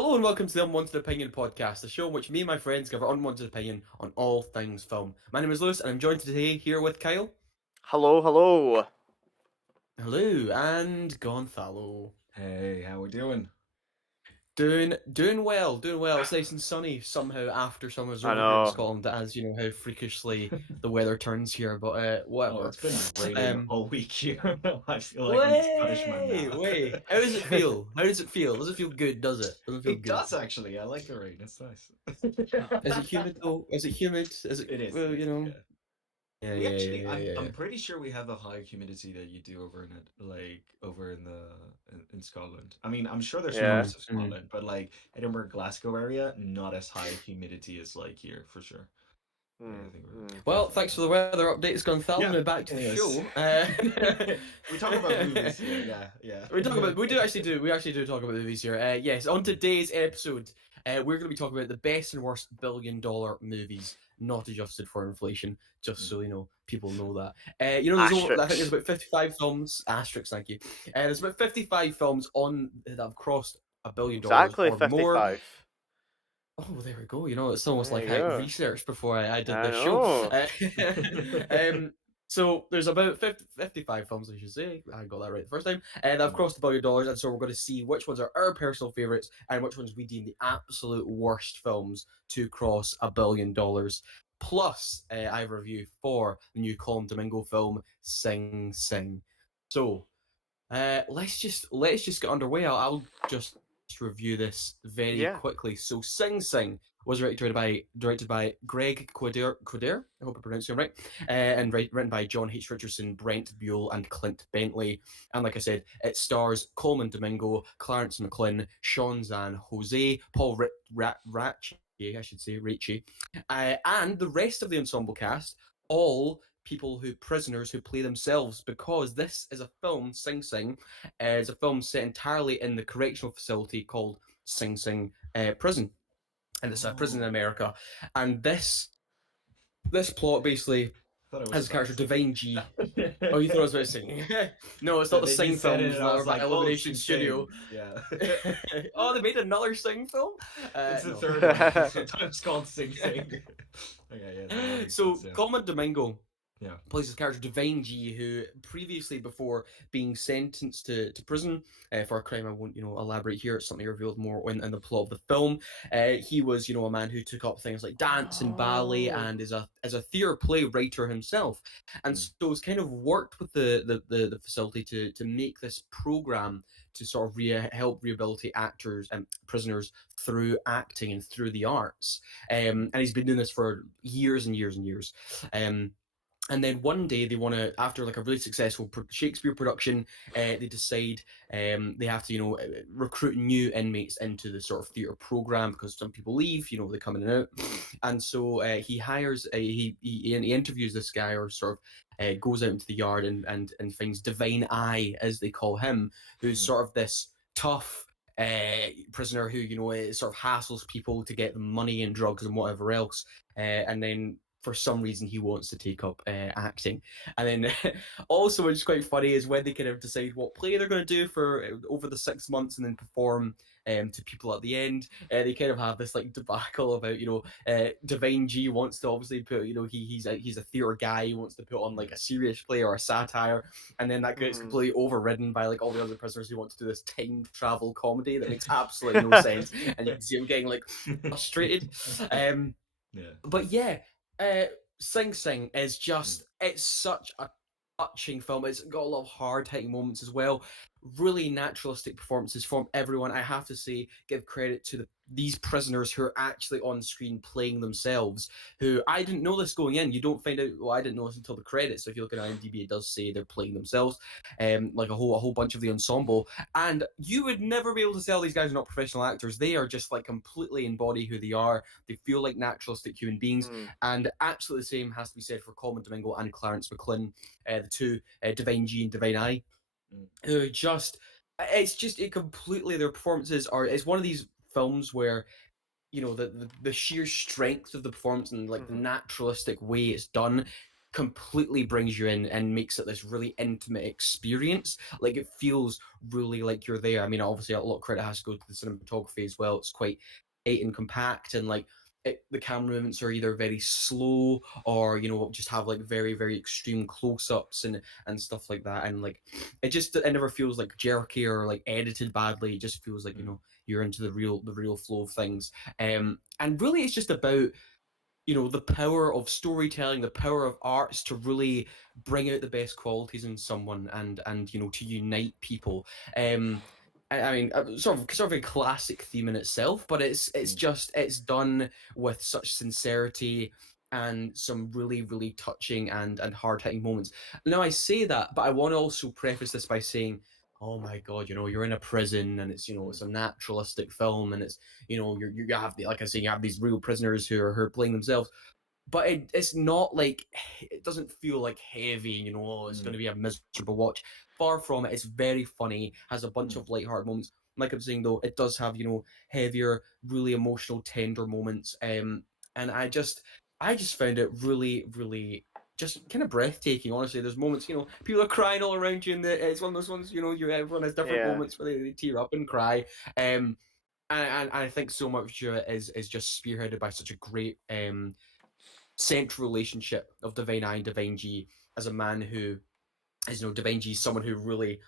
Hello and welcome to the Unwanted Opinion podcast, the show in which me and my friends give our unwanted opinion on all things film. My name is Lewis and I'm joined today here with Kyle. Hello, hello. Hello, and Gonthalo. Hey, how we doing? Doing well. It's nice and sunny somehow after summer's I over here in know. Scotland, as you know how freakishly the weather turns here, but Oh, whatever. it's been raining Um, all week here. I feel like I'm Scottish man way, now. way. How does it feel? How does it feel? Does it feel good? Does it? Does it feel It good? does actually. I like the rain. It's nice. Is it humid though? Is it humid? Is it, It is. well, It you is. know? Yeah. Yeah, We yeah, yeah, actually, yeah, I'm yeah, yeah. I'm pretty sure we have a higher humidity that you do over in it, like over in in Scotland. I mean, I'm sure there's Yeah. parts of Scotland, but like Edinburgh, Glasgow area, not as high humidity as like here for sure. Yeah, I Mm, think we're mm. Well, thanks for definitely. the weather update. It's gone Yeah. Now back to the Anyways, show. we talk about movies here. Yeah, yeah. We actually do talk about movies here. Yes, on today's episode, we're going to be talking about the best and worst billion-dollar movies, not adjusted for inflation. Just so you know, people know that. I think there's Asterix. about 55 films. Asterisks, thank you. There's about 55 films on that have crossed $1 billion Exactly or more. 55. Oh, there we go. You know, it's almost There like you I go. researched before I did I this show. know. Um, so there's about 55 films, I should say. I got that right the first time. And I've crossed $1 billion, and so we're going to see which ones are our personal favorites and which ones we deem the absolute worst films to cross $1 billion. Plus, I have a review for the new Colman Domingo film, Sing Sing. So, let's just get underway. I'll just review this very Yeah. quickly. So, Sing Sing was directed by Greg Quader. I hope I pronounced him right. And written by John H. Richardson, Brent Buell, and Clint Bentley. And like I said, it stars Colman Domingo, Clarence McLin, Sean Zan, Jose, Paul Ratchie, I should say, Ricci, and the rest of the ensemble cast, all prisoners who play themselves, because this is a film, Sing Sing, is a film set entirely in the correctional facility called Sing Sing Prison. And it's a prison in Oh, America. And this plot basically I thought I was has a about character, singing. Devane G. Oh, you thought I was about singing? No, it's not And the then you Sing said it, films and that I are was by like, "Oh, Illumination sing, Studio. sing." Yeah. Oh, they made another Sing film? It's the No. third one. It's sometimes called Sing Sing. Okay, yeah, no, that makes So, sense. Yeah, Colman Domingo yeah. plays his character Divine G, who previously, before being sentenced to prison for a crime I won't elaborate here. It's something revealed more in the plot of the film. He was a man who took up things like dance and ballet, Oh. and is a theatre playwright himself, and Mm, so has kind of worked with the facility to make this program to sort of help rehabilitate actors and prisoners through acting and through the arts. And he's been doing this for years and years and years. Um, and then one day they want to, after like a really successful Shakespeare production, they decide they have to, recruit new inmates into the sort of theatre program, because some people leave, they come in and out, and so he hires, he interviews this guy, or sort of goes out into the yard and finds Divine Eye, as they call him, who's mm. sort of this tough prisoner who sort of hassles people to get them money and drugs and whatever else, and then for some reason he wants to take up acting. And then also, which is quite funny, is when they kind of decide what play they're going to do for over the 6 months and then perform to people at the end. They kind of have this like debacle about Divine G wants to obviously put, he's a theatre guy, he wants to put on like a serious play or a satire, and then that gets Mhm. completely overridden by like all the other prisoners who want to do this time travel comedy that makes absolutely no sense, and you can see him getting like frustrated. Um, Yeah. but yeah, uh, Sing Sing is Mm. it's such a touching film. It's got a lot of hard hitting moments as well. Really naturalistic performances from everyone. I have to say, give credit to these prisoners who are actually on screen playing themselves. Who, I didn't know this going in. You don't find out. Well, I didn't know this until the credits. So if you look at IMDb, it does say they're playing themselves. Like a whole bunch of the ensemble, and you would never be able to tell these guys are not professional actors. They are just like completely embody who they are. They feel like naturalistic human beings, Mm. and absolutely the same has to be said for Colman Domingo and Clarence McLin, the two, Divine G and Divine I, Mm. who just, it's just it completely, their performances are, it's one of these films where the sheer strength of the performance and like the Mhm. naturalistic way it's done completely brings you in and makes it this really intimate experience. Like it feels really like you're there. I mean, obviously a lot of credit has to go to the cinematography as well. It's quite tight and compact, and like the camera movements are either very slow or just have like very very extreme close-ups and stuff like that, and like it never feels like jerky or like edited badly. It just feels like you're into the real flow of things. And really it's just about the power of storytelling, the power of arts to really bring out the best qualities in someone, and to unite people. I mean, sort of a classic theme in itself, but it's done with such sincerity and some really really touching and hard hitting moments. Now I say that, but I want to also preface this by saying, oh my god, you're in a prison, and it's a naturalistic film, and it's you have like I say, you have these real prisoners who are playing themselves, but it's not like it doesn't feel like heavy, it's going to be a miserable watch. Far from it. It's very funny, has a bunch of lighthearted moments. Like I'm saying though, it does have heavier, really emotional, tender moments. And I just found it really, really just kind of breathtaking. Honestly, there's moments, people are crying all around you, and it's one of those ones, everyone has different Yeah. moments where they tear up and cry. And I think so much of it is just spearheaded by such a great central relationship of Divine I and Divine G, as a man who is, Divine G is someone who really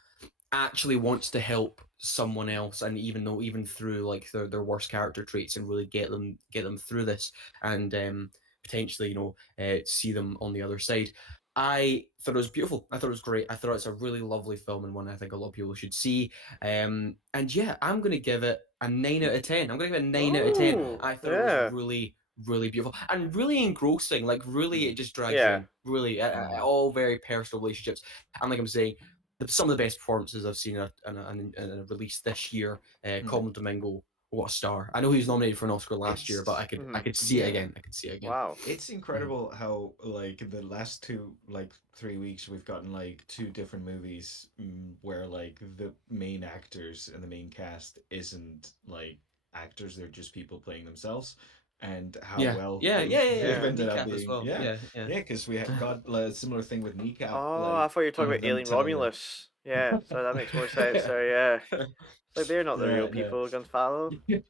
actually wants to help someone else, and even through like their worst character traits, and really get them through this, and potentially see them on the other side. I thought it was beautiful. I thought it was great. I thought it's a really lovely film, and one I think a lot of people should see. And yeah, I'm gonna give it a 9 out of 10. I'm gonna give it a 9 out of 10. Oh, I thought it was yeah. really really beautiful and really engrossing. Like really, it just drags you Yeah. in. Really, all very personal relationships. And like I'm saying, some of the best performances I've seen in a release this year. Colman Domingo, what a star! I know he was nominated for an Oscar last year, but It's I could see it yeah. again. I could see it again. Wow. It's Mhm. incredible how like the last two like 3 weeks we've gotten like two different movies where like the main actors and the main cast isn't like actors, they're just people playing themselves, and how Yeah, well yeah, yeah, yeah, they've yeah. Yeah. ended up Kneecap as being. well. Yeah, Yeah, yeah. yeah, because we got a similar thing with Kneecap, Oh, I like thought you were talking one of about them Alien telling her. Romulus. Yeah, so that makes more sense. So yeah, it's like they're not the real No, people, Gonzalo. no.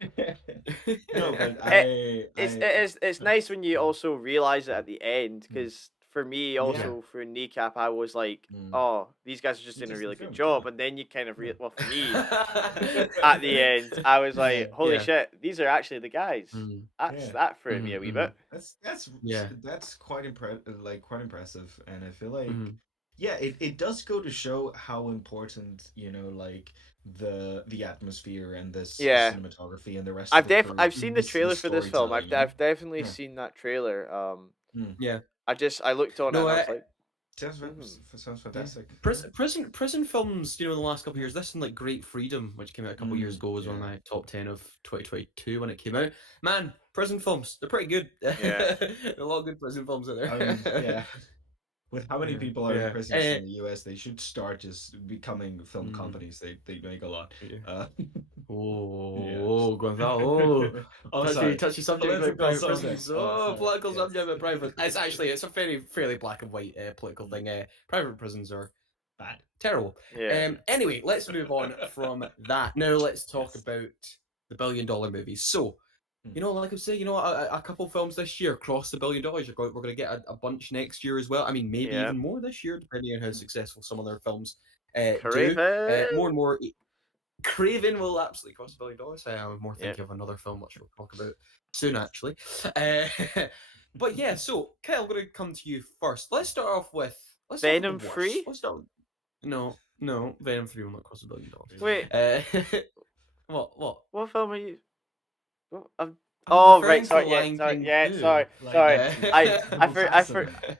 No, but It, I it's nice when you also realize it at the end, mm, because for me yeah, Yeah. also for Kneecap I was like, mm, oh, these guys are just it's doing a just the really good film, job, yeah, and then you kind of yeah. well, for me at the end I was Yeah, like, holy Yeah. shit, these are actually the guys. Mm, yeah. That threw me mhm, a wee mhm. bit. Yeah. That's quite quite impressive, and I feel like Mhm. yeah, it does go to show how important like the atmosphere and this Yeah, cinematography and the rest of the crew, I've seen the this the trailer for this film. storytelling, I've definitely yeah. seen that trailer. Mm. Yeah. I looked on it No, and I was like, Sounds yeah. fantastic. Yeah. Prison films, in the last couple of years, this and like Great Freedom, which came out a couple of years ago, was one of Yeah. my top 10 of 2022 when it came out. Man, prison films, they're pretty good. yeah, A lot of good prison films out I mean, there. yeah. With how many Yeah. people are in Yeah. prisons in the US, they should start just becoming film Mm, companies. They make a lot. yeah. Uh, yeah. Oh, Gonzalo. Oh, Oh, touchy, sorry. touchy subject about Political private subject. prisons. Oh, Oh, sorry. political subject Yes. about private. It's a fairly black and white political Mm, thing. Private prisons are bad. terrible. yeah, Anyway, let's move on from that. Now let's talk Yes. about the billion-dollar movies. So, Mm, like I say, a couple films this year crossed $1 billion. We're going to get a bunch next year as well. I mean, maybe yeah. even more this year, depending on how mm, successful some of their films do. More Craven. and more. Craven will absolutely cost $1 billion. I'm more Yeah. thinking of another film which we'll talk about soon, actually. Uh, but yeah, so Kyle, I'm going to come to you first. Let's start off with Venom the worst. 3? Let's start. No, Venom 3 will not cost $1 billion. really? Wait, What? what film are you? What? I'm Oh, right. referring to Sorry. Yeah. Lion Sorry. King Yeah. 2. Sorry. Lion Sorry. King 2. Mufasa.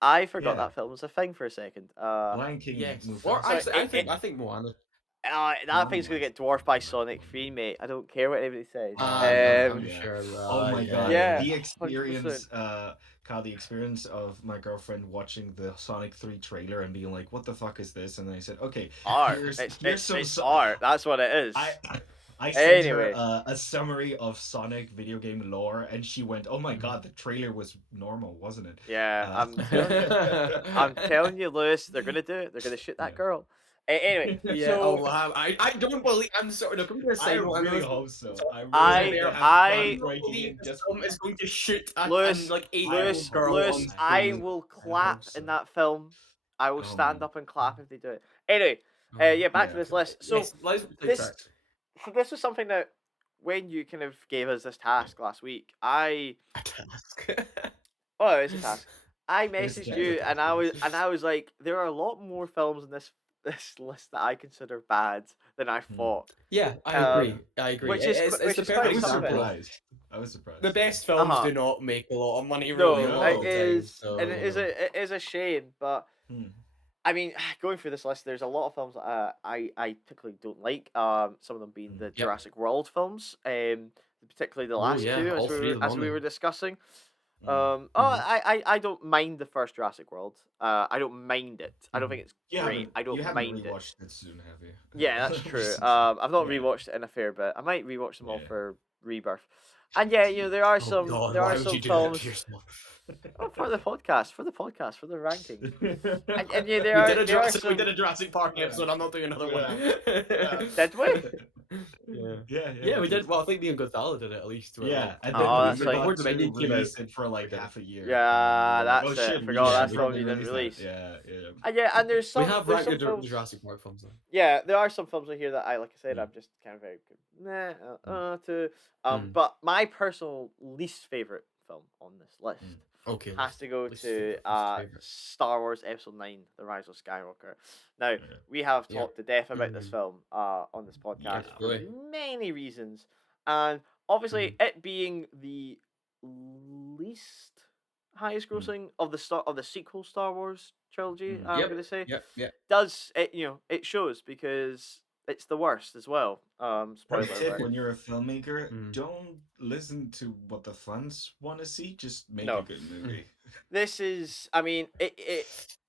I forgot Yeah. that film was a thing for a second. Lion King Yes. Or Mufasa. So actually, I think Moana. that Moana thing's gonna was. get dwarfed by Sonic 3, mate. I don't care what anybody says. I'm Yeah. sure. Oh my God. Yeah. Yeah, The 100%. experience, Kyle, the experience of my girlfriend watching the Sonic 3 trailer and being like, what the fuck is this? And then I said, okay, Art. here's It's here's it's some it's art. That's what it I is. I sent Anyway, her a summary of Sonic video game lore, and she went, "Oh my god, the trailer was normal, wasn't it?" yeah, Uh, I'm telling you, Lewis, they're gonna do it. They're gonna shoot that yeah, girl. Anyway, Yeah. Oh, so wow. I don't believe. I'm sorry. No, come to a I side note. I know really it's not hope so. I what really I said hope there. they have I I guns don't breaking believe in this just film is going to shoot Lewis, an like I 8-year-old hope girl Lewis, on so. I screen. will I hope clap so. in that film. I will Oh stand man. up and clap if they do it. Anyway, Oh, yeah, back to Yeah. this list. So yes. Let's this, sidetrack. so this was something that when you kind of gave us this task last week, I A task. oh, it's a task. I It's messaged definitely you a and task, yes. I was like, there are a lot more films in this list that I consider bad than I thought. Yeah, I Um, agree. I agree. which is It's which the is perfect quite was something. example of surprised. I was surprised. the Yeah. best films Uh-huh. do not make a lot of money really a No, lot it of No. the time. is, and it is So it is a shame. But Hmm. I mean, going through this list, there's a lot of films that I particularly don't like. Some of them being the Mm. Yep. Jurassic World films, particularly the Oh last yeah, two, all three of them as on we were there. discussing. Mm. I don't mind the first Jurassic World. I don't mind it. I don't think it's You great. I don't haven't mind it. rewatched it soon, have you? Yeah, that's true. Recently. I've not Yeah. rewatched it in a fair bit. I might rewatch them all Yeah. for Rebirth. And yeah, there are Oh God, there are why would you some do that films to yourself? for the podcast, for the ranking. And yeah, there are We some. did a Jurassic Park episode. I'm not doing another one. Did we? Yeah. Yeah, We did. Well, I think me and Gonzalo did it at least. Where, Yeah, like, and Oh, then before, that's we right. before forgot the to Dominion came out. release it for like did. half a year. Yeah, And then we were like, that's oh it. shit, I we forgot should that's the one probably you didn't release release. that. Yeah. And yeah, and there's We some have there's ranked some the films. Jurassic Park films. Though. Yeah, there are some films in here that like I said, Mm. I'm just kind of very to. Mm. But my personal least favorite film on this list Okay. has to go least to favorite. Star Wars Episode 9: The Rise of Skywalker. Now, Yeah. we have Yeah. talked to death about this Mhm. film on this podcast for Absolutely. many reasons, and obviously it being the least highest grossing of the sequel Star Wars trilogy, I'm Yep. gonna say, Yep. does it it shows because it's the worst as well. Pro Spoiler tip: alert. when you're a filmmaker, Mm. don't listen to what the fans want to see. Just make No. a good movie. This is, I mean, it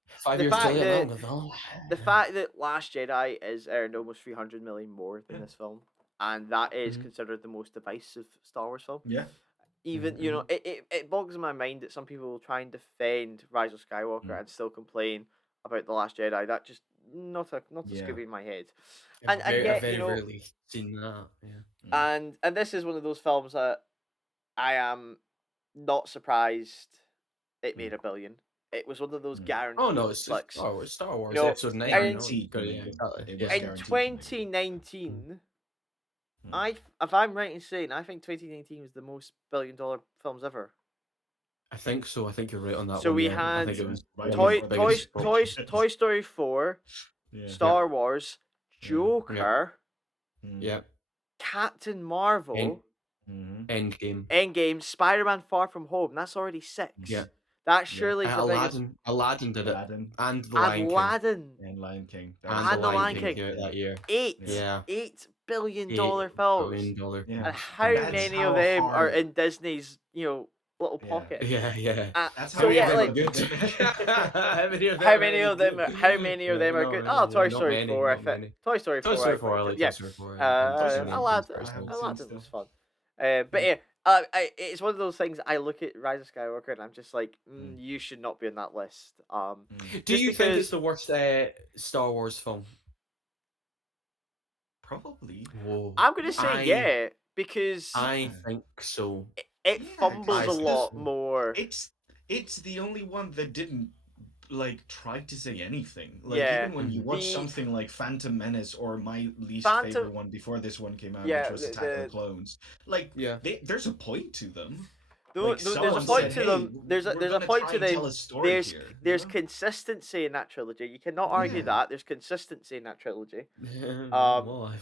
5 the years fact too late that now, Gonzalo. the fact that Last Jedi is earned almost 300 million more than Yeah. this film, and that is Mhm. considered the most divisive Star Wars film. Yeah. Even it boggles my mind that some people will try and defend Rise of Skywalker and still complain about the Last Jedi. That just not a Yeah. Scooby in my head. I've yet, very rarely seen that. Yeah. And this is one of those films that I am not surprised it made $1 billion. It was one of those guaranteed Oh no, it's flicks. Star Wars. Star Wars You know, Episode 9. Guaranteed to Yeah, make it. exactly. It Yeah. was In guaranteed to make it. 2019, if I'm right in saying, I think 2019 was the most $1 billion films ever. I think so. I think you're right on that So one. we yeah. I had think it was Right one Toy of the before biggest the films. Toy Story 4, Yeah. Star Wars, Yeah. Joker, Yeah. Captain Marvel, Mhm. Endgame. Endgame, Spider-Man: Far From Home. That's already 6. Yeah. That's surely the biggest. Aladdin did it. Aladdin And The Lion King. Aladdin, and Lion King. And The Lion King came out that year. $8 Yeah. $8 billion $8 films. billion. Yeah. And how That's many how of them are hard- in Disney's, little Yeah. pocket? Yeah. That's So how yeah, hard like it is. How many of them? how many of them are good? Oh, Toy Story 4. Toy Story 4. Toy Story I 4. I think. like Yeah. Toy Story 4. Toy Story Aladdin, I haven't seen Aladdin still. was fun. But yeah, it's one of those things. I look at Rise of Skywalker and I'm just like, you should not be on that list. Do just you think because- it's the worst Star Wars film? Probably. Whoa. I'm gonna say yeah, because I think so. it Yeah, fumbles a guys, lot this- more. It's the only one that didn't try to say anything. Yeah. Even when you watch The- something like Phantom Menace or my least Phantom- favorite one before this one came out, Yeah, which was Attack of the- the Clones. Yeah. There's a point to them. There's a someone point said, to them. "Hey, There's we're a gonna point try to and tell them. a story There's here," you there's know? consistency in that trilogy. You cannot argue Yeah. that. There's consistency in that trilogy. Well,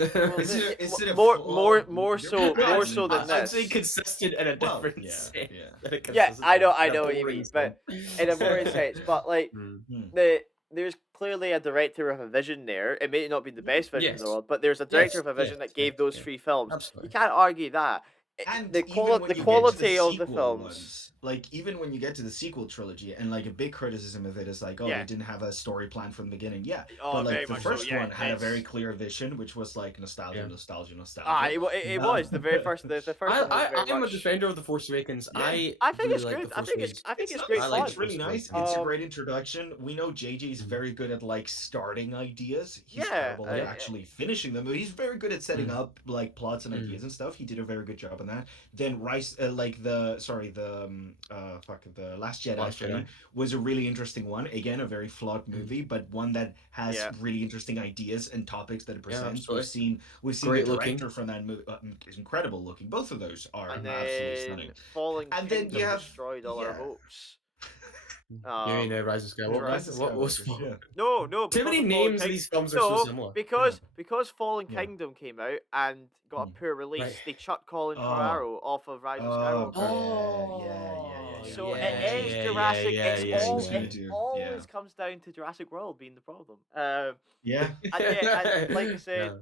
Instead of More so than I'd this. say consistent in a Well, different yeah, sense. yeah. Yeah, I know In a what you boring mean, but sense. in a boring sense. But like Mm. there's clearly a director of a vision there. It may not be the best vision in Yes. the world, but there's a director Yes, of a vision yes, that gave yes, those yeah. 3 films. Absolutely. You can't argue that. And The even when you get to quality of the sequel films. ones, like even when you get to the sequel trilogy, and like a big criticism of it is like, oh, they Yeah. didn't have a story plan from the beginning. Yeah, Oh, but like very the much so. first Yeah, one had a very clear vision, which was like nostalgia, Yeah. nostalgia, nostalgia. it Uh, was the very first. The first one was very I'm a much. defender of the Force Awakens. yeah, I I think really it's like the good. Force Awakens. I think it's it's nice. great I like It's the fun. really Force nice. Awakens. It's a great introduction. We know JJ is Mhm. very good at like starting ideas. He's Yeah, terrible at Yep. actually finishing them. He's very good at setting Mm, up like plots and mm. ideas and stuff. He did a very good job on that. Then Rice, like the sorry, the Last Jedi Last for me Jedi. was a really interesting one. Again, a very flawed Mm. movie, but one that has yeah. really interesting ideas and topics that it Yeah, presents. absolutely. We've seen the Great looking. director from that movie is incredible looking. Both of those are And absolutely then stunning. Fallen And then you Kingdom have destroyed all our yeah. hopes. You mean Um, Rise of dra- Rise Skywalker? of What was Skywalker, yeah. no, too because many of Fallen names of King. these films are so No, similar. Yeah. because Fallen Yeah. Kingdom came out and got a Hmm. poor Right. release, they chucked Colin Oh. Farrell off of Rise of Oh Skywalker. yeah. So Yeah, it is yeah, yeah, Jurassic. yeah, yeah, Seems yeah. good It to yeah. always comes down to Jurassic World being the problem. Yeah. And yeah, and like I said, Yeah.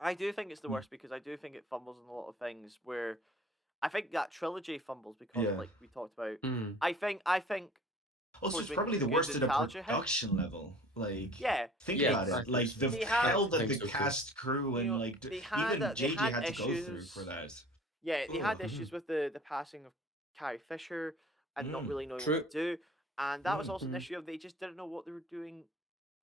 I do think it's the Hmm. worst because I do think it fumbles on a lot of things. Where I think that trilogy fumbles because of Yeah. like we talked about. Mm. I think Also, Force it's Awakens probably is the good. worst The at a nostalgia hit. production level. Like, Yeah, think Yeah, about it's it. I think Like so. the they I had hell that think the so too. cast, crew, and like even they JJ had had to go through for issues. that. Yeah, they had Ugh. Mhm. issues with the passing of Carrie Fisher and not Mm. really knowing what to True. do, and that was Mm. also an Mhm. issue of they just didn't know what they were doing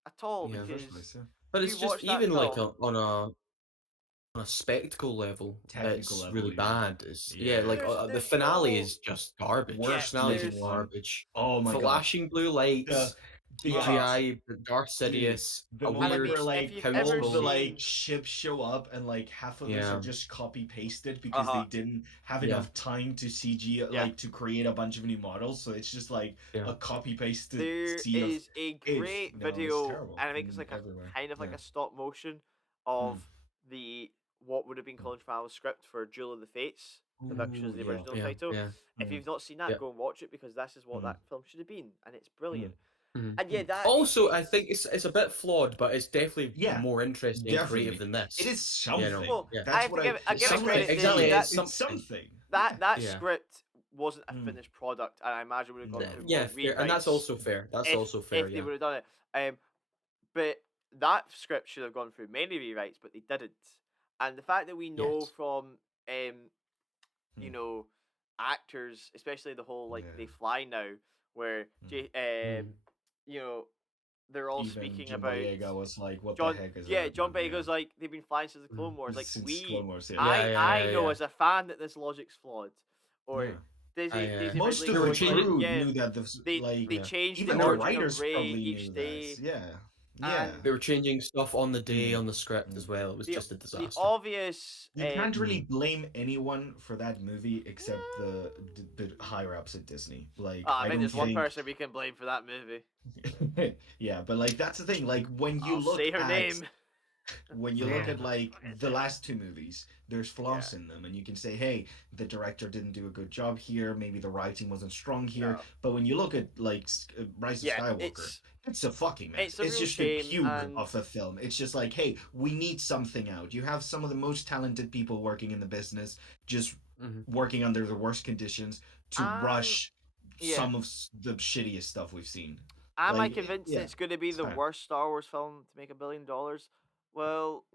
at all In Yeah. the first because place, yeah. But if it's you just watch that even like film, on a spectacle level, Technical it's level, really even. bad. It's yeah, like Yeah. the there's finale no is just garbage. The yeah Worst finale's looking there's one. garbage. Oh my god. Flashing blue The lights, yeah. CGI, Darth Dude, Sidious, the a and I moment weird mean where if like you've all ever of the council. like seen ships show up and like half of those are Yeah, just copy pasted because they uh-huh didn't have yeah, enough time to CG yeah like to create a bunch of new models, so it's just like yeah. a copy pasted there sea of is a it's great no, it's video terrible and I think it's like a everywhere. kind of like Yeah. a stop motion of Mm. the what would have been Colin Farrell's script for Duel of the Fates, which was Ooh, the yeah. original Yeah, title. yeah, If Mm. you've not seen that, yeah. go and watch it because this is what Mm. that film should have been, and it's Mm. brilliant. Mhm. And yeah, Mm. that Also, I it's think it's a bit flawed, but it's definitely Yeah, more interesting and creative definitely. than It this. is You know, something. well, yeah, I That's have to what give I it. I it's give it something. credit. Exactly, yeah, it's it's something. something. Yeah. That Yeah, script wasn't a Mm. finished product, and I imagine would have gone through yeah, more fair, and that's rewrites also fair. That's if also fair. they Yeah. would have done it. But that script should have gone through many rewrites, but they didn't. And the fact that we know Yes. from you Mm. know, actors, especially the whole like they Yeah. fly now, where Mm. Mm. you know, they're all Even speaking Jim about Boyega was like, "What the John. heck is Yeah, that?" John Yeah, Boyega's like they've been flying since the Clone Mm. Wars. Like since Clone Wars. Yeah, Yeah, yeah, I yeah, know yeah. as a fan that this logic's flawed, or yeah. Daisy I Most Ridley of they were the going like changing. crew yeah, knew that. Like they Yeah, changed the even and they the were origin of writers Ray probably each knew that. day, Yeah, yeah. and they were changing stuff on the day Mm. on the script as Mm. well. It was the just a the disaster. obvious You can't really Mm. blame anyone for that movie except the higher ups at Disney. Like I I think don't there's one think. person we can blame for that movie. Yeah, but like that's the thing. Like I'll say her name. when you look Yeah. at like the last two movies, there's Yeah. flaws in them, and you can say, hey, the director didn't do a good job here. Maybe the writing wasn't strong here. No. But when you look at like Rise of Yeah, Skywalker, it's a fucking mess. it's a It's real just a shame, puke and of a film. It's just like, hey, we need something out. You have some of the most talented people working in the business, just Mhm. working under the worst conditions to I'm rush yeah. some of the shittiest stuff we've seen. Am I Like, convinced yeah, it's going to be it's the fine. worst Star Wars film to make $1 billion? Well,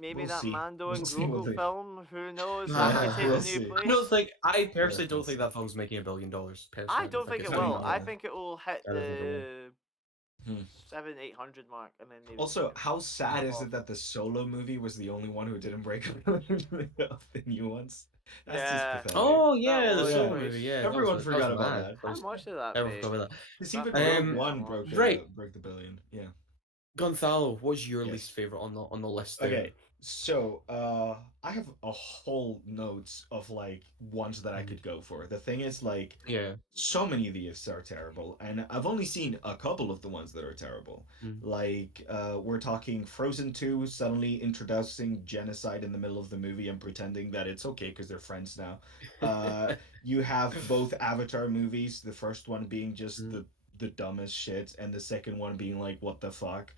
maybe We'll that see. Mando We'll and see what Grogu they. film. Who knows? That could Ah, take We'll a new see. I don't place. think. I Yeah, personally we'll don't think see. that film's making $1 billion. I Personally, I don't don't think think it's it I mean, making will. that I yeah. long. think it will hit I don't think it will. the Hmm. 700-800 mark, and then maybe Also, take how a sad half is off. it that the Solo movie was the only one who didn't break up of the new ones? That's just Yeah, pathetic. Oh that yeah, the was Yeah, solo movie. quite. Yeah, everyone that was forgot about mad. that. How much did that Everyone make? forgot about that. Because That's even probably Rogue Um, not that One much. right, broke the billion. Yeah. Gonzalo, what's your least Yes. favorite on the list there? Okay, so I have a whole notes of like ones that I Mm. could go for. The thing is, like, Yeah. so many of these are terrible, and I've only seen a couple of the ones that are terrible. Mm. Like, we're talking Frozen 2 suddenly introducing genocide in the middle of the movie and pretending that it's okay because they're friends now. You have both Avatar movies, the first one being just Mm. the dumbest shit, and the second one being like, what the fuck?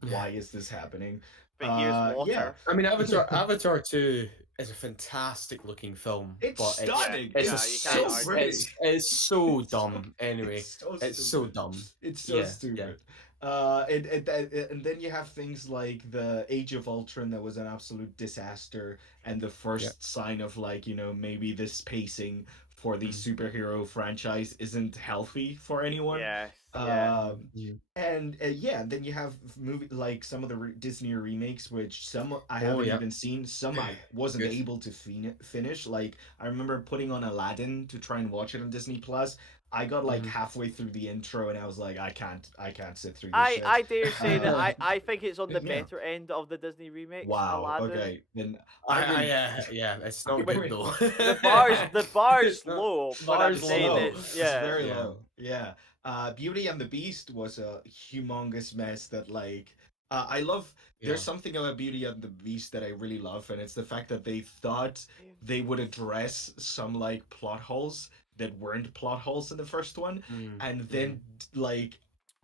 why is this happening? But here's Yeah. water. I mean, Avatar 2 is a fantastic looking film, It's but Yeah, stunning. it's a yeah, It's you can't so argue. pretty. it's so It's so dumb. Anyway, it's so it's so stupid. dumb. It's so Yeah, yeah, stupid. And then you have things like the Age of Ultron that was an absolute disaster, and the yeah. first sign of like maybe this pacing for the Mm, superhero franchise isn't healthy for anyone. Yes, yeah. mm, Um, mm. and yeah, and then you have movie like some of the Disney remakes, which some I Oh haven't yeah, even seen, some I wasn't good. able to finish. Like I remember putting on Aladdin to try and watch it on Disney Plus. I got like Hmm. halfway through the intro and I was like, I can't sit through this I shit. dare say that Uh, I think it's on the yeah. better end of the Disney remakes, Wow. Aladdin. Okay. Then I will. Yeah, it's I not good will. though. The bar's It's not. low, but I'm It's Bar's saying low. low. it's It's yeah. very Yeah. low. Yeah. Beauty and the Beast was a humongous mess that like I love there's Yeah. something about Beauty and the Beast that I really love, and it's the fact that they thought they would address some like plot holes that weren't plot holes in the first one, Mm, and mm. then like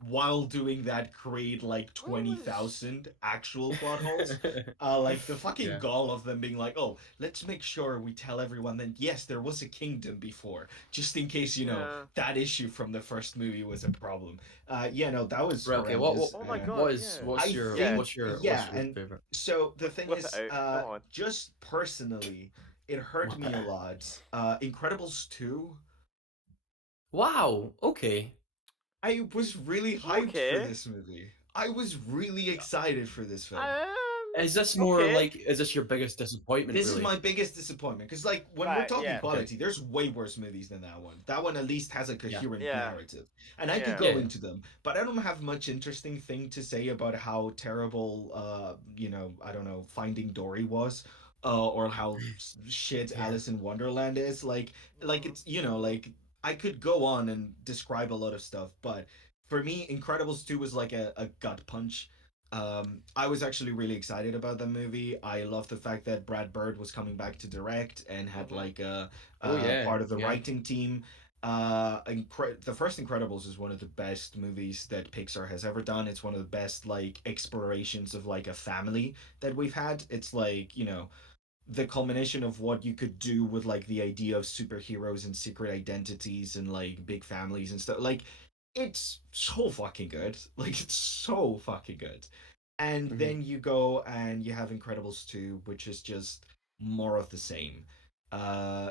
while doing that create like Where was 20,000 actual plot holes. Like the fucking Yeah. gall of them being like, oh, let's make sure we tell everyone that yes, there was a kingdom before, just in case yeah. that issue from the first movie was a problem. Yeah, no, that was Right. Okay. What horrendous. what Oh my god, yeah. I Yeah. think, yeah, what's your and favorite? so the thing Whip it is, out. Come on. just personally, it hurt me a lot. Incredibles 2, Wow. Okay. I was really hyped for Okay. this movie. I was really excited for this film. Is this more Okay. like is this your biggest disappointment This is really? my biggest disappointment because, like, when we're Right, talking yeah. Okay. quality, there's way worse movies than that one. That one at least has a Yeah. coherent Yeah. narrative, and I could Yeah. go Yeah. into them, but I don't have much interesting thing to say about how terrible, I don't know, Finding Dory was, or how shit Yeah. Alice in Wonderland is. Like Mhm. it's like I could go on and describe a lot of stuff, but for me, Incredibles 2 was like a gut punch. I was actually really excited about the movie. I love the fact that Brad Bird was coming back to direct and had Mhm. like Oh yeah. part of the Yeah. writing team. The first Incredibles is one of the best movies that Pixar has ever done. It's one of the best like explorations of like a family that we've had. It's like the culmination of what you could do with like the idea of superheroes and secret identities and like big families and stuff. Like it's so fucking good. Like it's so fucking good. And Hmm. then you go and you have Incredibles 2, which is just more of the same.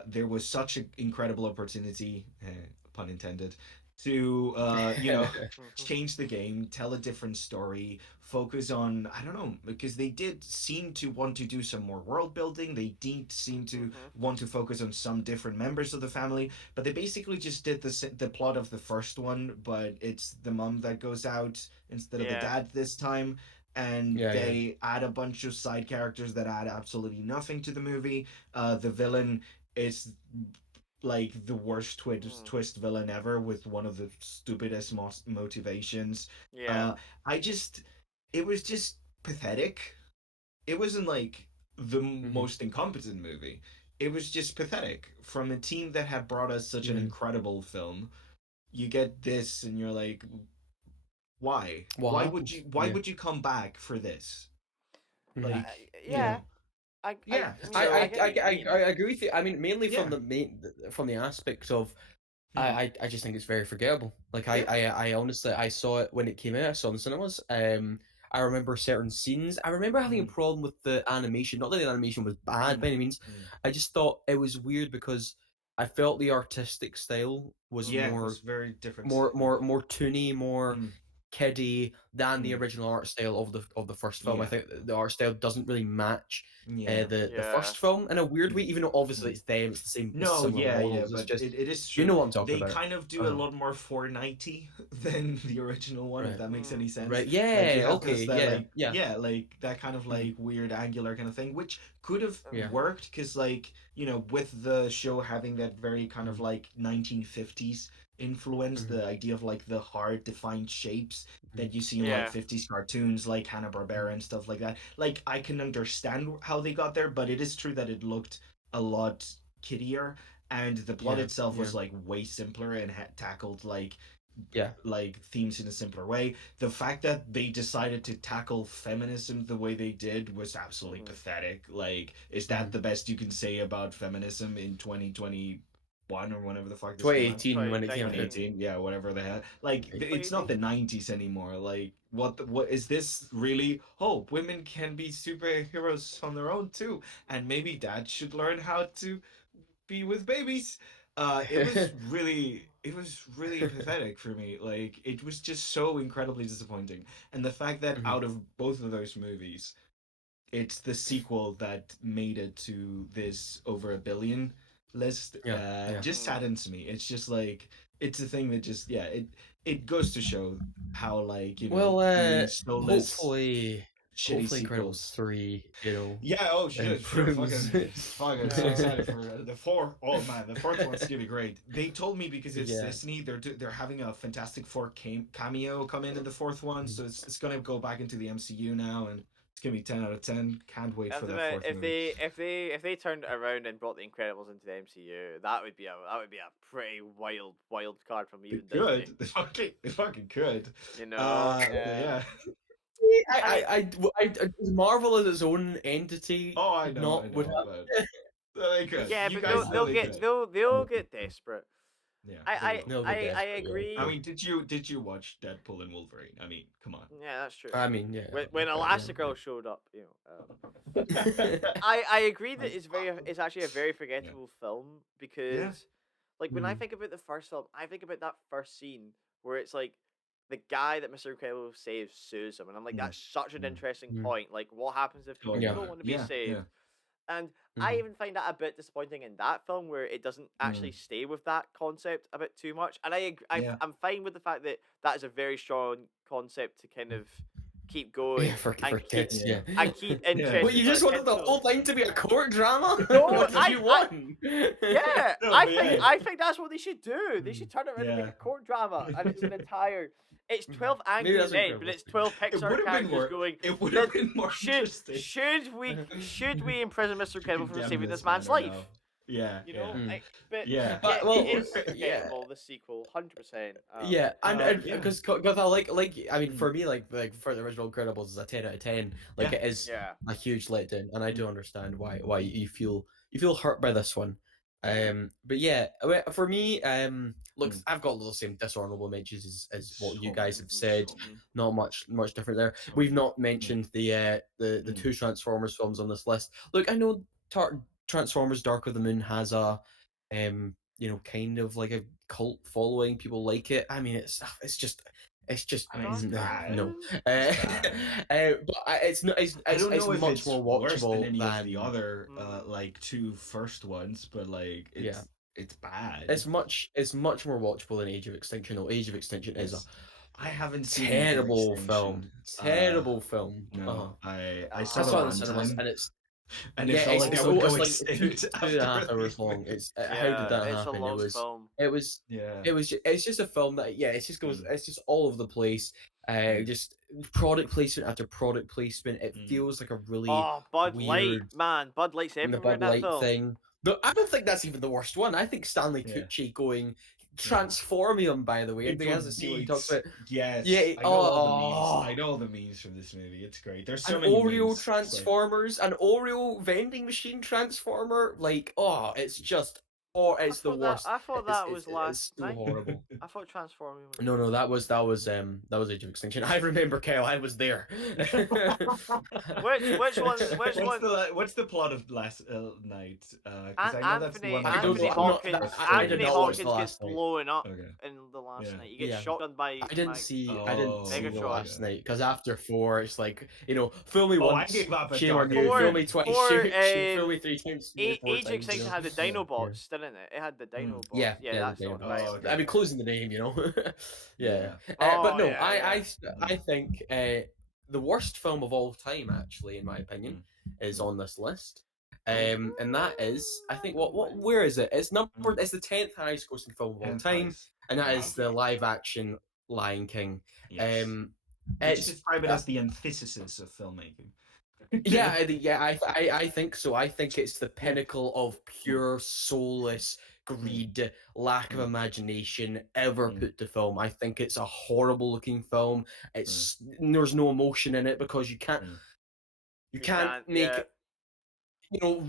There was such an incredible opportunity, pun intended, to Mhm. change the game, tell a different story, focus on I don't know because they did seem to want to do some more world building. They did seem to Mhm. want to focus on some different members of the family, but they basically just did the plot of the first one, but it's the mom that goes out instead of the Yeah. dad this time, and Yeah. Yeah. they add a bunch of side characters that add absolutely nothing to the movie. The villain is like the worst Mm. twist villain ever with one of the stupidest motivations. Yeah. Uh, I just, it was just pathetic. It wasn't like the Hmm. most incompetent movie. It was just pathetic from a team that had brought us such an Hmm. incredible film. You get this, and you're like, why? What happened? Why Yeah. would you come back for this? Uh, Hmm. Like, you yeah. know, I yeah. you I, know I So get what you I mean. agree with you. I mean, mainly yeah, from the aspect of hmm, I just think it's very forgettable. Like yeah, I honestly I saw it when it came out. I saw it in the cinemas. I remember certain scenes. I remember having a hmm, problem with the animation. Not that the animation was bad hmm, by any means. hmm. I just thought it was weird because I felt the artistic style was Yeah, Mhm. it more was very different. more toony, more Hmm, kiddie than the hmm, original art style of the first film. I yeah, think the art style doesn't really match yeah. the Yeah. first film in a weird way. Hmm, Even though obviously hmm. it's them, it's the same, it's No, similar yeah, yeah, models. It's but just it is you true. know what I'm talking They about. kind of do a Uh-huh. lot more Fortnitey than the original one, if Right. that makes Mm. any sense. Right. Like you Yeah. have this Okay. that Yeah. like Yeah. yeah, like that kind of Mhm. like weird angular kind of thing, which could have Yeah. Mhm. worked because like with the show having that very kind of Mhm. like 1950s influence, Mhm. the idea of like the hard defined shapes Mhm. that you see in like Yeah. 50s cartoons like Hanna-Barbera Mhm. and stuff like that. Like I can understand how they got there, but it is true that it looked a lot kiddier, and the plot Yeah. itself Yeah. was like way simpler and had tackled like Yeah. like themes in a simpler way. The fact that they decided to tackle feminism the way they did was absolutely Mhm. pathetic. Like, is that Mhm. the best you can say about feminism in 2021 or whenever the fuck this came out? 2018 when it came out. 2019. 2018, yeah, whatever the hell. Like, it's not 2018. the 90s anymore. Like, what is this really? Oh, women can be superheroes on their own too, and maybe dad should learn how to be with babies. It was really pathetic for me. Like, it was just so incredibly disappointing. And the fact that Mhm. out of both of those movies, it's the sequel that made it to this over a billion list, Yeah. Yeah. just Mm. saddens me. It's just like, it's a thing that just, yeah, it goes to show how, like, Well, these soulless hopefully, shitty hopefully, Incredibles sequels. 3, Yeah, oh shit, sure. improves. Fucking so Yeah. excited for the fourth. Oh man, the fourth one's gonna be great. They told me because it's Yeah. Disney, they're having a Fantastic Four cameo come in the fourth one, Mhm. so it's gonna go back into the MCU now, and it's gonna be 10 out of 10. Can't wait I have for to that admit, fourth movie. if they turned it around and brought the Incredibles into the MCU, that would be a pretty wild card from They even Disney. could, they fucking could. You know, Yeah. I Does Marvel as its own entity Oh, I not would know, but they could. yeah, You but guys know they could. they'll get desperate. Yeah, they will. they'll get I desperate. Yeah. I agree. mean, did you watch Deadpool and Wolverine? I mean, come on. Yeah, that's true. I mean, yeah. When Elastigirl showed up, I agree that Like, it's actually a very yeah, forgettable film yeah. because like when I Mhm. think about the first film, I think about that first scene where it's like the guy that Mr. Incredible saves sues him, and I'm like, Mm, that's such an mm. interesting Mhm. point. Like, what happens if Oh people Yeah. yeah, don't want to be yeah, saved? yeah. And I Mhm. even find that a bit disappointing in that film where it doesn't actually Mm, stay with that concept a bit too much. And yeah. I'm fine with the fact that that is a very strong concept to kind of keep Yeah, going for kids, yeah. and keep Yeah. What, interested you for a just wanted kids the film. whole thing to be a court drama? No, What did you want? yeah, No, but yeah, I think that's what they should do. They Mm. should turn it around and make yeah. a court drama, and it's an entire. It's Mhm. 12 Maybe angry that's men, but Incredibles it's 3. 12 It Pixar would have been characters more. going. It would have Did been more interesting. should we imprison Mr. To Incredible for condemn saving this this man man's or life? no? Yeah, You know, yeah, Mm. but yeah. yeah, But, it well, is yeah. forgettable. The sequel, 100%. Yeah, and Yeah. because I like I mean Mm, for me like for the original Incredibles is a 10 out of 10. Like yeah. it is Yeah. a huge letdown, and I do Mm, understand why you feel hurt by this one. yeah. But yeah, for me, look, Mm. I've got the same dishonorable mentions as what you So guys many, have Mhm. said. so many, Not much different there. so We've many. not Mm, mentioned the mm, two Transformers films on this list. Look, I know Transformers: Dark of the Moon has a kind of like a cult following. People like it. I mean, it's just I mean, it's Dark of the bad. no. Moon. It's bad. But it's not. I don't It's know if much it's more worse than watchable any of the than other Mm. like two first ones, but like yeah. it's bad. It's much more watchable than Age of Extinction. No, Age of Extinction is a It's I haven't seen Age of terrible Extinction. film. Terrible film. No, I saw I it saw it in the one cinemas, time, and it's and it yeah, felt like I would go it's like two extinct two and a after half hours the long. movie. It's how did Yeah, that it's a happen? It long was film. it was Yeah. it's just a film that it just goes Mm, it's just all over the place. mm, Just product placement after product placement. It mm. feels like a really Oh, Bud Light, weird man, Bud Light's the everywhere in Bud that Light film. thing. No, I don't think that's even the worst one. I think Stanley Yeah, Tucci going yeah. Transformium, by the way. Anybody Into a has to see what he talks beat. about. Yes, Yeah, I know all the memes. I know all the memes from this movie. It's great. There's an so many Oreo memes. It's like, Transformers, an Oreo vending machine transformer. Like, it's just, it's the worst. I thought It's that it's was last it's so night. horrible. I thought Transforming was No, last no, night. that was Age of Extinction. I remember, Kyle. I was there. Which one? what's the plot of Last Night? Because I know that's the one Anthony that I don't comes Anthony know. I'm not. out Hawkins first I did Anthony first. not watch the Hawkins gets last night. blown up Okay. in the last Yeah. night. He gets Yeah. shotgunned by I didn't see. I didn't see the Megatron. last night because after 4, it's like fool me Oh, I once, gave up at shame on Dark of you. the Fool For me Moon. twice, for fool me 3 times, shame me 4 Age of times. Extinction had the Yeah. Dinobots, didn't it? It had the Mm. Dinobots. Yeah, Yeah, that's the the one. Dinobots. Right. Oh, Okay. I mean, okay. closing the name, yeah. Yeah. But Oh no, yeah, yeah. I think the worst film of all time, actually, in my opinion, is on this list. And that is, I think, where is it? It's it's the 10th highest grossing film of all 10th time, highest. and that Wow. is the live action Lion King. Yes. Would you It's describe it as the antithesis of filmmaking? yeah, I think so. I think it's the pinnacle of pure soulless Mm, greed, lack of mm, imagination ever mm, put to film. I think it's a horrible looking film. mm, It's there's no emotion in it because mm. you You can't can't. make Yeah. it,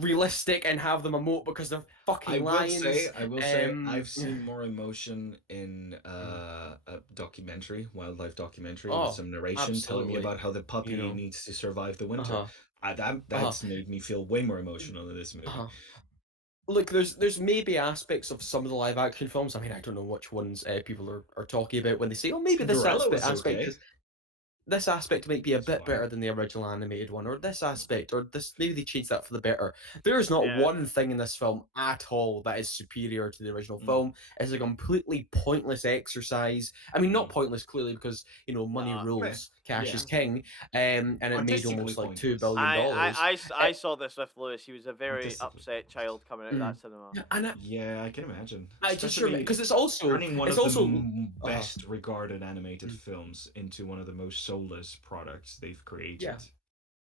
realistic and have them emote because they're fucking lions. I will say, I've Yeah. seen more emotion in Mhm. a documentary, wildlife documentary, with Oh, some narration telling me absolutely. about how the You puppy know. needs to survive the winter. Uh-huh. Uh-huh. That's made me feel way more emotional in this movie. Uh-huh. Look, there's maybe aspects of some of the live action films. I mean, I don't know which ones people are talking about when they say, oh, maybe this Cinderella aspect was aspect okay. is this aspect might be a It's bit fine. better than the original animated one, or this aspect, or this maybe they changed that for the better. There is not Yeah. one thing in this film at all that is superior to the original Mm, film. It's a completely pointless exercise. I mean, not mm. pointless clearly because money Nah. Meh. rules, cash Yeah, is Mhm. king, and it made artistically almost like two pointless. billion dollars. I saw this with Lewis. He was a very Artistically upset pointless. child coming out of that Mm. cinema. Yeah, and Yeah, I can imagine. I just remember Especially because it's also turning one it's of the also uh best regarded animated films into one of the most soulless products they've yeah. created. Yeah,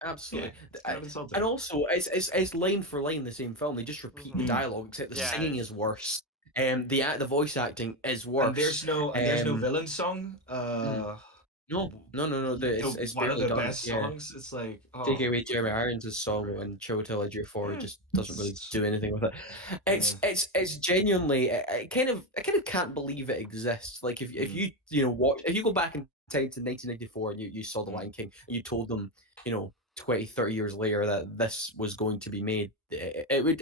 Absolutely. it's kind of And insulting. also, it's line for line the same film. They just repeat the Mhm. Mm. dialogue, except the Yeah. singing is It's, worse. The voice acting is worse. And there's no Um, villain song. mhm. No, no, no, no. The It's one of barely the done. best Yeah, songs. It's like, take oh, away Jeremy Irons' so song great. and Chiwetel Ejiofor Yeah, just doesn't really it's do anything with it. yeah. It's genuinely I kind of can't believe it exists. Like if Mm, you watch if you go back in time to 1994 and you saw The mm, Lion King and you told them 20, 30 years later that this was going to be made, it would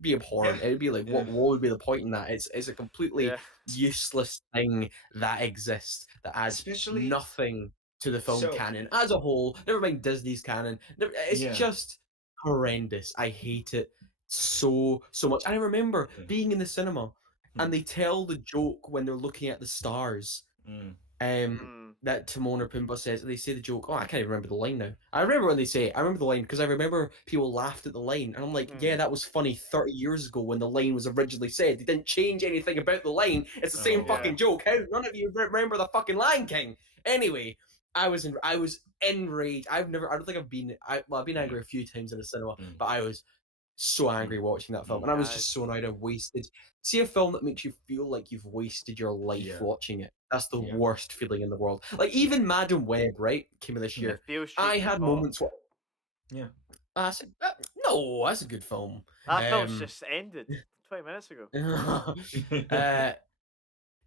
be yeah, abhorrent. It would be like yeah. what would be the point in that? It's a completely yeah. useless thing that exists that adds Especially nothing to the film so. canon as a whole. Never mind Disney's canon. It's Yeah. just horrendous. I hate it so much. And I remember Yeah. being in the cinema and Mm, they tell the joke when they're looking at the stars. mm, Mm. That Timon or Pumbaa says. They say the joke. Oh, I can't even remember the line now. I remember when they say it. I remember the line because I remember people laughed at the line, and I'm like, Mhm. yeah, that was funny 30 years ago when the line was originally said. They didn't change anything about the line. It's the same oh, Yeah. fucking joke. How none of you remember the fucking Lion King? Anyway, I was enraged. I don't think I've been yeah. angry a few times in the cinema, Mm, but I was so mm, angry watching that film, mm, and I was Yeah. just so It's annoyed. I've wasted. See a film that makes you feel like you've wasted your life yeah. watching it. That's the Yeah. worst feeling in the world. Like Yeah. even Madam Web, right, came in this Mm, if year. Beale Street I could had talk. moments where yeah. I said, no, that's a good film. That film's Um, just ended 20 minutes ago. uh,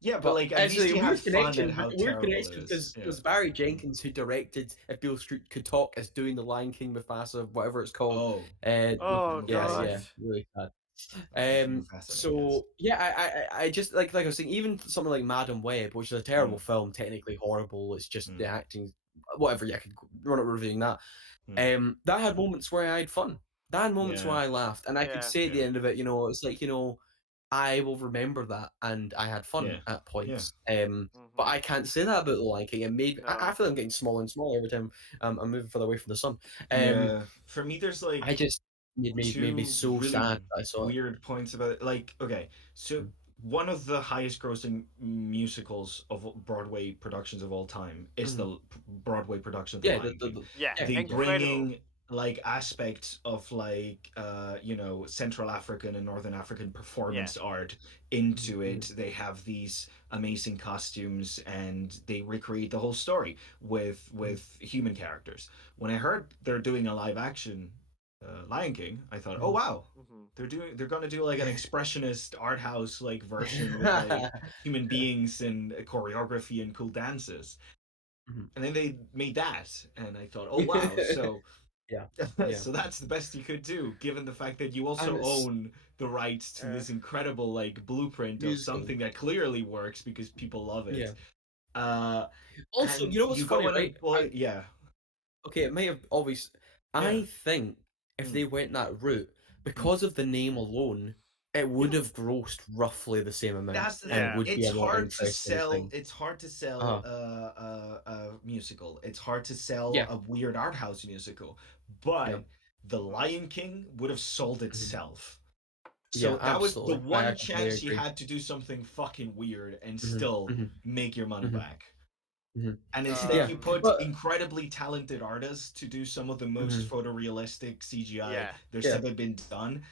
Yeah, but But like at it's least a you had fun at how weird terrible it connection is. because it Yeah. was Barry Jenkins who directed If Beale Street Could Talk as doing the Lion King Mufasa, whatever it's called. Oh, Oh Yeah, God. Mufasa. yeah, really sad. Mufasa, I guess. So yeah, I just like I was saying, even something like Madam Web, which is a terrible Mm, film, technically horrible. It's just the mm, acting, whatever. Yeah, I could run up reviewing that. mm. That had moments where I had fun. That had moments where Yeah. I laughed, and I could Yeah. say at the Yeah. end of it, it's like I will remember that, and I had fun Yeah. at Yeah. points. But Mhm. I can't say that about the Lion King. It made I No. feel I'm getting smaller and smaller every time I'm moving further away from the sun. Um, Yeah. For me, there's I like just made me two so really sad that I saw it. weird points about it. Like, okay, so one of the highest grossing musicals of Broadway productions of all time is Mhm. the Broadway production of The Yeah, Lion King. Yeah. yeah, They Incredible. bringing like aspects of like Central African and Northern African Yeah. performance art mhm, into mhm, it. They have these amazing costumes and they recreate the whole story mhm, with human characters. When I heard they're doing a live action Lion King, I thought, oh mhm. wow, Mhm. they're gonna do like an expressionist art house like version with like human beings and choreography and cool dances. Mhm. And then they made that, and I thought, oh wow, so Yeah, yeah, so that's the best you could do, given the fact that you and also it's own the rights to Uh, this incredible like blueprint of musical. something that clearly works because people love it. Yeah. Uh, Also, and what's you go funny, and right? employ, yeah, Okay, it may have always. yeah, I think if mm, they went that route, mm. because of the name alone, it would You have grossed roughly the same amount That's the and thing. yeah. would be a more interesting thing. It's hard to sell Uh, a musical. It's hard to sell yeah, a weird art house musical. yeah, But The Mhm. Lion King would have sold mhm. itself. So Yeah, that was the absolutely. I one completely chance you agree. had to do something fucking weird and Mhm, still mhm, make your money mhm, back. mhm. And instead Yeah, you Um. put but incredibly talented artists to do some of the most mhm, photorealistic CGI Yeah. there's yeah, ever been done.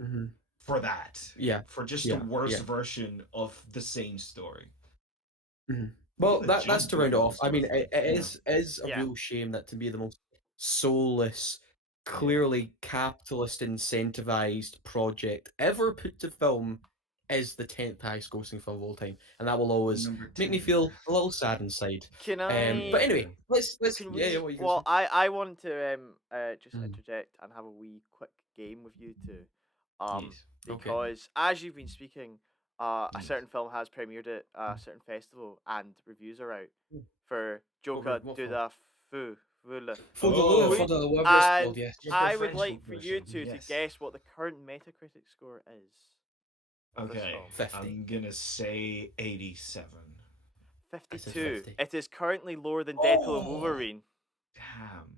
mhm. for that, Yeah, for just the yeah, worst yeah. version of the same story. Mhm. Even Well, the that's John to Wick round it off. ones I were mean, fun. it Yeah, is a Yeah. real shame that to me the most soulless, yeah. clearly capitalist incentivized project ever put to film is the 10th highest grossing film of all time, and that will always Number make me 10. feel a little sad inside. Can But I? anyway, let's Can yeah, we? what are you gonna Well, say? I want to just Mm, interject and have a wee quick game with you two, Yes. okay. because as you've been speaking, a Yes. certain film has premiered at a Mm, certain festival and reviews are out mm. for What de film? la Feu. For the Lure, Oh, for Would the whatever it's called, and yes. just the I would French like for you version. two to Yes. guess what the current Metacritic score is of this Okay. film. 50. I'm gonna say 87. I said 52. 50. It is currently lower than Deadpool and Oh, Wolverine. Damn.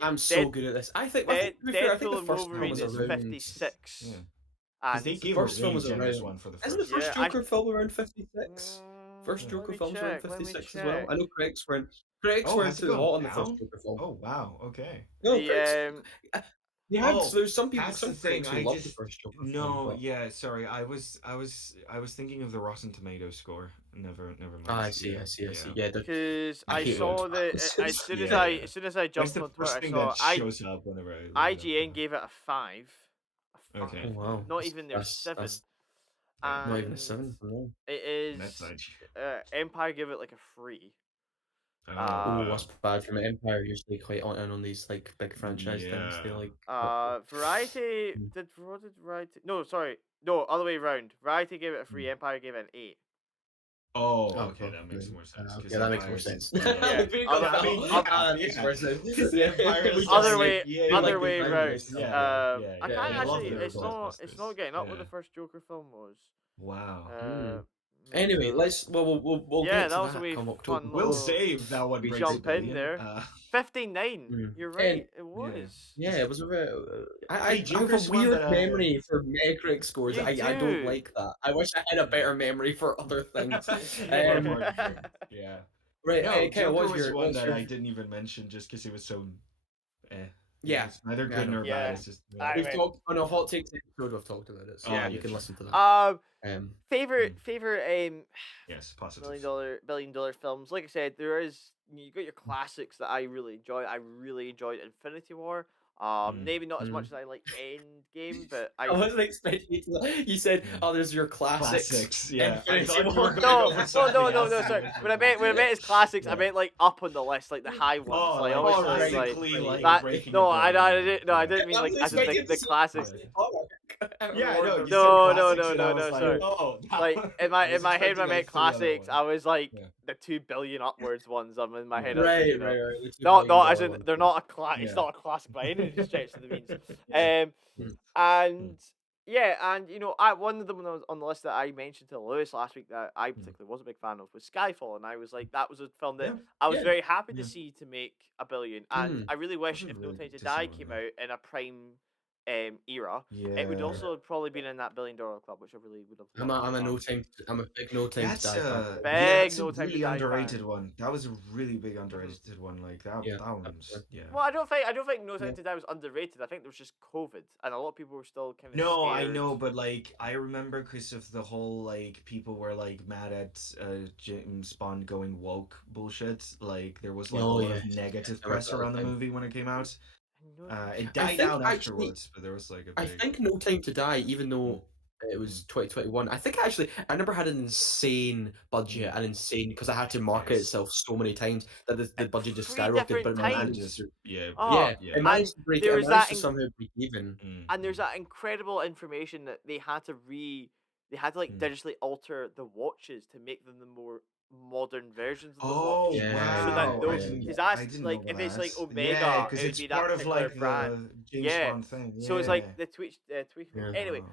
I'm so Dead good at this. I think to be fair, I think Deadpool the and first film Wolverine was is around. 56. Yeah. Because And they The gave a first film really was generous around. one for the Isn't the first one. first yeah, I Joker film around 56? First Yeah. let Joker me film's around check. Let me 56 as well. check. I know critics Oh, weren't has it too gone hot on the first down? Joker film. Oh, wow. Okay. No, critics. The They had Oh, there's some people, that's the some thing. critics who I loved the just first Joker film, no, but yeah, sorry. I was thinking of the Rotten Tomato score. Never ah, mind. Yeah, I see. yeah. Yeah, because I I hate Yeah. Rotten saw that Tomatoes. Yeah, yeah. as soon as I That's jumped the on Twitter, first I thing saw that shows up whenever I load it up. IGN gave it a 5. A 5. Okay, Oh yeah. wow, Not even their that's 7. Yeah. not even a And 7 for me. it That's is IG. Empire gave it like a 3. Oh, Oh, Um wow. that's bad for me. Empire usually quite on these like big franchise things. They Yeah. like Variety Mm. did what did Variety? No, sorry, no, other way around. Variety gave it a 3. Mm. Empire gave it an 8. Oh, Oh, okay, well, that makes more sense. Because okay, that makes more Empire's, sense. yeah. Yeah, Like, we got other Yeah, I that. mean, other yeah, That makes yeah. more sense. Because Yeah, Empire we is just other like, way yeah, we other like the way round. franchise. yeah, I yeah. can't We love actually. the It's blockbusters. not getting up what the Yeah. first Joker film was. Wow. Hmm. Uh, Anyway, Meta. we'll Yeah, get that to was a that wee come October. fun We'll little save that one We breaks a jump in billion. there. 59. Mm. You're And right. It Yeah. was. yeah, it was a bit. See, I have a Joker's one weird that memory for Metacritic scores. You I don't do. like that. I wish I had a better memory for other things. more Um, important thing. Yeah. right, No, Kyle, Joker was one what's that your I didn't even mention just because it was so. Eh. yeah? It's neither Yeah, I good know. nor bad. Yeah. It's just. I We've went. talked on a hot takes episode. We've talked about it, so Oh, Yeah. you yeah, can sure. listen to that. Um, Um, Mm. favorite Yes, positive. billion dollar films. Like I said, there is you got your classics that I really enjoy. I really enjoyed Infinity War. Mm. Maybe not as much mm. as I like Endgame, but I I wasn't expecting you to. You said, Yeah. "Oh, there's your classics." Classics. Yeah, I Infinity thought you were War. gonna no, go for no, something no, no, else. no. And I Sorry. was When I like, meant as classics, I yeah. meant like up on the list, like the high ones. Oh, Like like obviously, like classically, like that. breaking No, a billion. didn't. No, I didn't mean I like was as in expecting to the say classics. classic horror. Yeah, I Lord know. of You the said No, classics, and I was no. like, Sorry. oh, Like I in was my head when expecting I like meant 3 other classics, ones. I was like Yeah, the 2 billion upwards ones. I'm in my head. yeah, I was Right, thinking right, of right. The two not billion as dollar in one. they're not a It's yeah, not a classic by any stretch of the means. yeah. Um, Mm. Mm, and yeah, and one of them on the list that I mentioned to Lewis last week that I mm. particularly was a big fan of was Skyfall, and I was like, that was a film that Yeah, I was Yeah. very happy to yeah. see to make a billion, and Mm. I really That was wish a if No really Time good to to see Die one. came Yeah. out in a prime era, it would Yeah. also have probably been in that $1 billion club, which I really would have I'm loved. I'm a big no time to That's die fan. a Big that's a No Time to really Die fan. underrated one. That was a really big Mhm. underrated one. Like that Yeah, that one's absolutely. yeah. Well, I don't think No Yeah. Time to Die was underrated. I think there was just COVID, and a lot of people were still kind of No, I scared. know, but like I remember because of the whole like people were like mad at James Bond going woke bullshit. Like there was like a Oh lot of yes, negative I remember press that around the time. movie when it came out. No Time. It I died think out actually afterwards, but there was like a I big. think No Time to Die, even Mm, though it mm, was 2021, I think actually I never had an insane budget, mm. an insane because I had to market Yes. itself so many times that the budget just Three skyrocketed, but different it No, it managed times. just to yeah, Oh, yeah, yeah. it and managed to break it. there It was managed that, to somehow break even. and there's Mm, that incredible information that they had to like mm. digitally alter the watches to make them the more modern versions of the Oh watch, Yeah, so that yeah, wow! no, yeah, because I that's didn't like know if it's that. like Yeah, Omega, because it would it's be that part of particular like brand. the James Yeah, Bond thing. so it's Yeah. like the tweak. yeah. Anyway, Wow.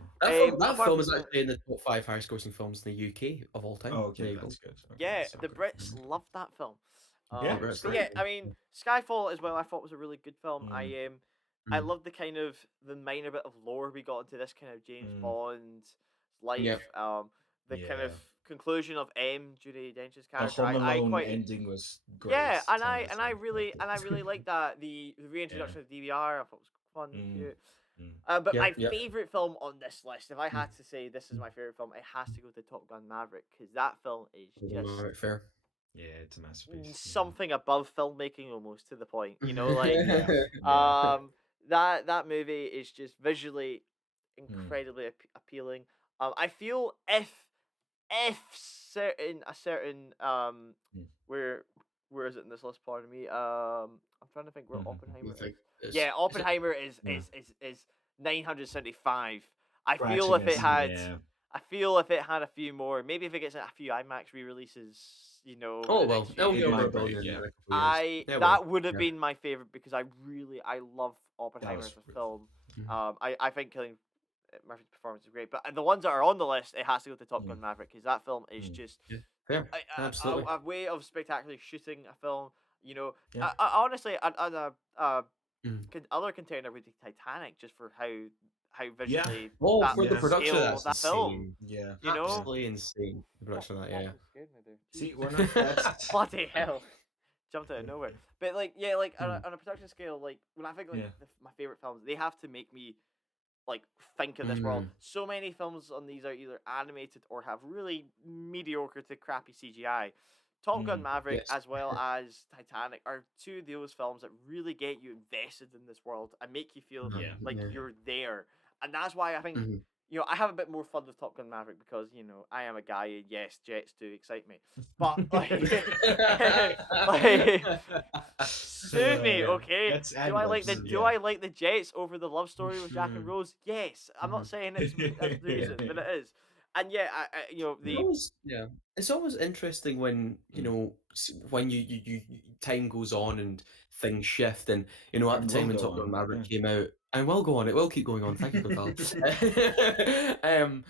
That apart film from is that, actually in the top 5 highest grossing films in the UK of all time. Oh, There okay, you go. that's good. Okay, yeah, that's so the good. Brits loved that film. Yeah, Yeah, it's it's But very yeah, great. I mean, good. Skyfall as well. I thought was a really good film. Mm, I Mm, love the kind of the minor bit of lore we got into this kind of James mm, Bond life. yeah. The kind of yeah. conclusion of Judy Dench's The character. Home I Alone quite ending was yeah, great. and Ten out of I 10. really like that the Yeah. reintroduction of DVR. I thought was fun, Mm, cute. Mm. But Yeah, my yeah. favorite film on this list, if I Mm. had to say this is my favorite film, it has to go to Top Gun Maverick because that film is just Alright, fair. Yeah, it's a masterpiece. Yeah. something above filmmaking almost to the point. You know, like Yeah. Yeah. um that movie is just visually Mm. incredibly appealing. I feel if certain Mm. where is it in this list? Pardon me. I'm trying to think where Mhm. You Oppenheimer is. think Yeah, is it Oppenheimer Yeah. is 975. I feel Scratching if it us. had, Yeah. I feel if it had a few more, maybe if it gets a few IMAX re-releases, over Oh the next well, few it'll It get years, might overblown be. in Yeah. a couple of years. Yeah, well, that would have yeah. been my favorite because I love That Oppenheimer was as a really film. Mhm. I think Killing Murphy's performance is great, but the ones that are on the list, it has to go to Top fun. Gun Maverick because that film is Mm. just Yeah, fair. Absolutely. a way of spectacularly shooting a film. You know, Yeah. honestly, Mhm. other contender would be Titanic, just for how Yeah. visually Oh, that for the Yeah. the production of scale of that's that film. insane. Yeah. You Yeah. know, Absolutely insane, the production of that, yeah. fucking scared me there. See, Jesus. we're not. That's. Bloody hell. Jumped out of nowhere. But like, yeah, like Mhm. on a production scale, like when I think like Yeah. my favorite films, they have to make me like think of this world. Mhm. So many films on these are either animated or have really mediocre to crappy CGI. Top Gun Mm. Maverick Yes. as well as Titanic are two of those films that really get you invested in this world and make you feel Yeah. like Yeah. you're there. And that's why I think Mhm. I have a bit more fun with Top Gun Maverick because I am a guy and yes, jets do excite me. But like, like sue me, Yeah. okay? That's adverbs. Do Yeah. I like the Jets over the love story with Jack and Rose? Yes. I'm not Mhm. saying that's the Yeah. reason, but it is. And yeah, It's Yeah. the always yeah. It's always interesting when Mm. when time goes on and things shift, and at the And will time when go Top Gun on. Maverick Yeah. came out, and will go on, it will keep going on. Thank you, Gonzalo. um,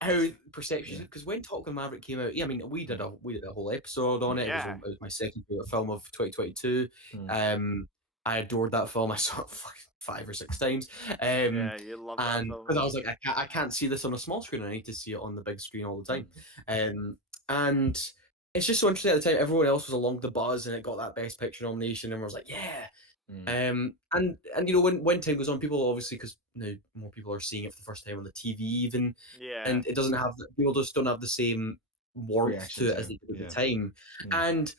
how perceptions, Yeah. because when Top Gun Maverick came out, yeah, I mean we did a whole episode on it. yeah, It was my second favorite film of 2022. Mm. I adored that film. I saw it fucking 5 or 6 times. Um, yeah, you love that and film. because I was like, I can't see this on a small screen. I need to see it on the big screen all the Mm. time. And it's just so interesting at the time. Everyone else was along the buzz, and it got that Best Picture nomination, and I was like, yeah. Mm. And when time goes on, people obviously, because now more people are seeing it for the first time on the TV even, Yeah, and it doesn't have people just don't have the same warmth Reaction to it to as it. they did at the Yeah. time. Mm. And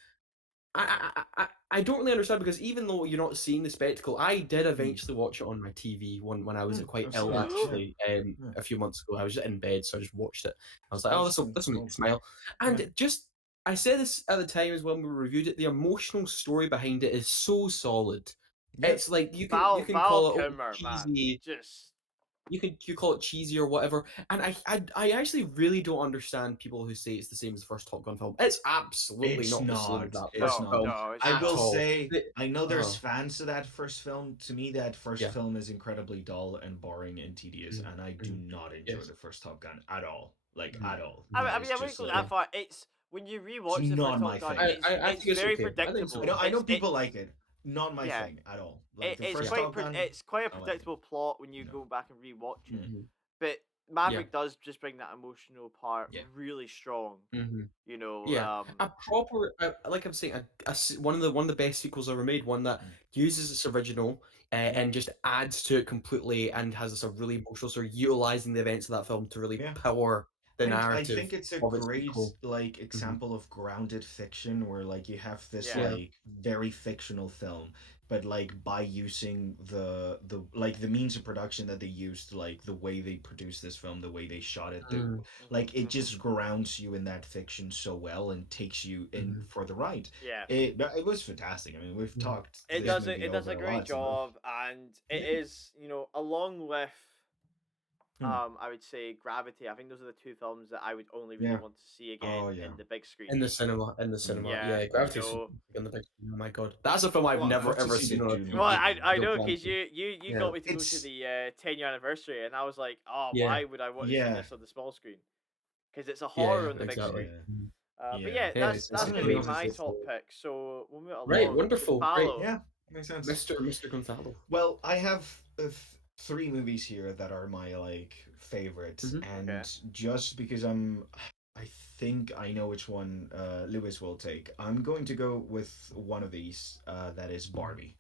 I don't really understand, because even though you're not seeing the spectacle, I did eventually watch it on my TV when I was Yeah. quite I've ill, seen it. Yeah. actually, Yeah. a few months ago. I was just in bed, so I just watched it. I was like, I've oh, this will seen make me both. smile. And Yeah. I said this at the time as when we reviewed it. The emotional story behind it is so solid. Yep. It's like you can Val call it Kilmer, man, cheesy, just you call it cheesy or whatever, and I actually really don't understand people who say it's the same as the first Top Gun film. It's absolutely It's not the same as not. that It's first no, not. film no, it's I at will not. all. say, I know there's Uh, fans of that first film. To me, that first yeah. film is incredibly dull and boring and tedious, Mhm, and I do mhm. not enjoy Yes. the first Top Gun at all. Like Mhm, at all. mhm. I That mean, is I wouldn't just go Yeah. that like far. It's when you it's rewatch the first not Top my Gun, thing. I it's think it's very okay. I think it's I predictable. know okay. I know people like it. Not my Yeah, thing at all. Like the it's first Yeah. Top Gun, it's quite a not my thing. predictable plot when you No. go back and rewatch it. Mm. Mhm. But Yeah. Maverick does just bring that emotional part Yeah. really strong. Mhm. You know, Yeah, a proper like I'm saying, one of the best sequels ever made. One that Mm. uses its original and just adds to it completely, and has this a really emotional sort of utilizing the events of that film to really Yeah. power the And I narrative think it's a of its great sequel. like Mhm. example of grounded fiction where like you have this yeah, Yeah. like very fictional film, but like by using the like the means of production that they used, like the way they produced this film, the way they shot it, Mm, like it hmm just grounds you in that fiction so well and takes you in mhm, for the ride. yeah. It was fantastic. I mean, we've mhm, talked this movie It does over a a great lot, so job, and it yeah. is along with Hmm. I would say Gravity. I think those are the two films that I would only really Yeah. want to see again Oh yeah. in the big screen. in the cinema, Mm. Yeah, yeah, Gravity's on the big screen. Oh my god, that's a film I've Well, I never have to ever see the seen on a Dune well, one. TV. I Don't know plan because to. you Yeah, got me to go to It's the 10-year anniversary, and I was like, oh, yeah, why would I want to see yeah. this on the small screen? Because it's a yeah, horror on the big exactly. screen. Yeah. Mhm. But Yeah. yeah, Yeah, it's that's a gonna I be chaos. my It's top pick. So we'll move right, along. wonderful, great, Gonzalo. Yeah, makes sense. Mr. Gonzalo. Well, I have three movies here that are my like favorites, Hmm. Okay. and just because I think I know which one Lewis will take. I'm going to go with one of these. That is Barbie.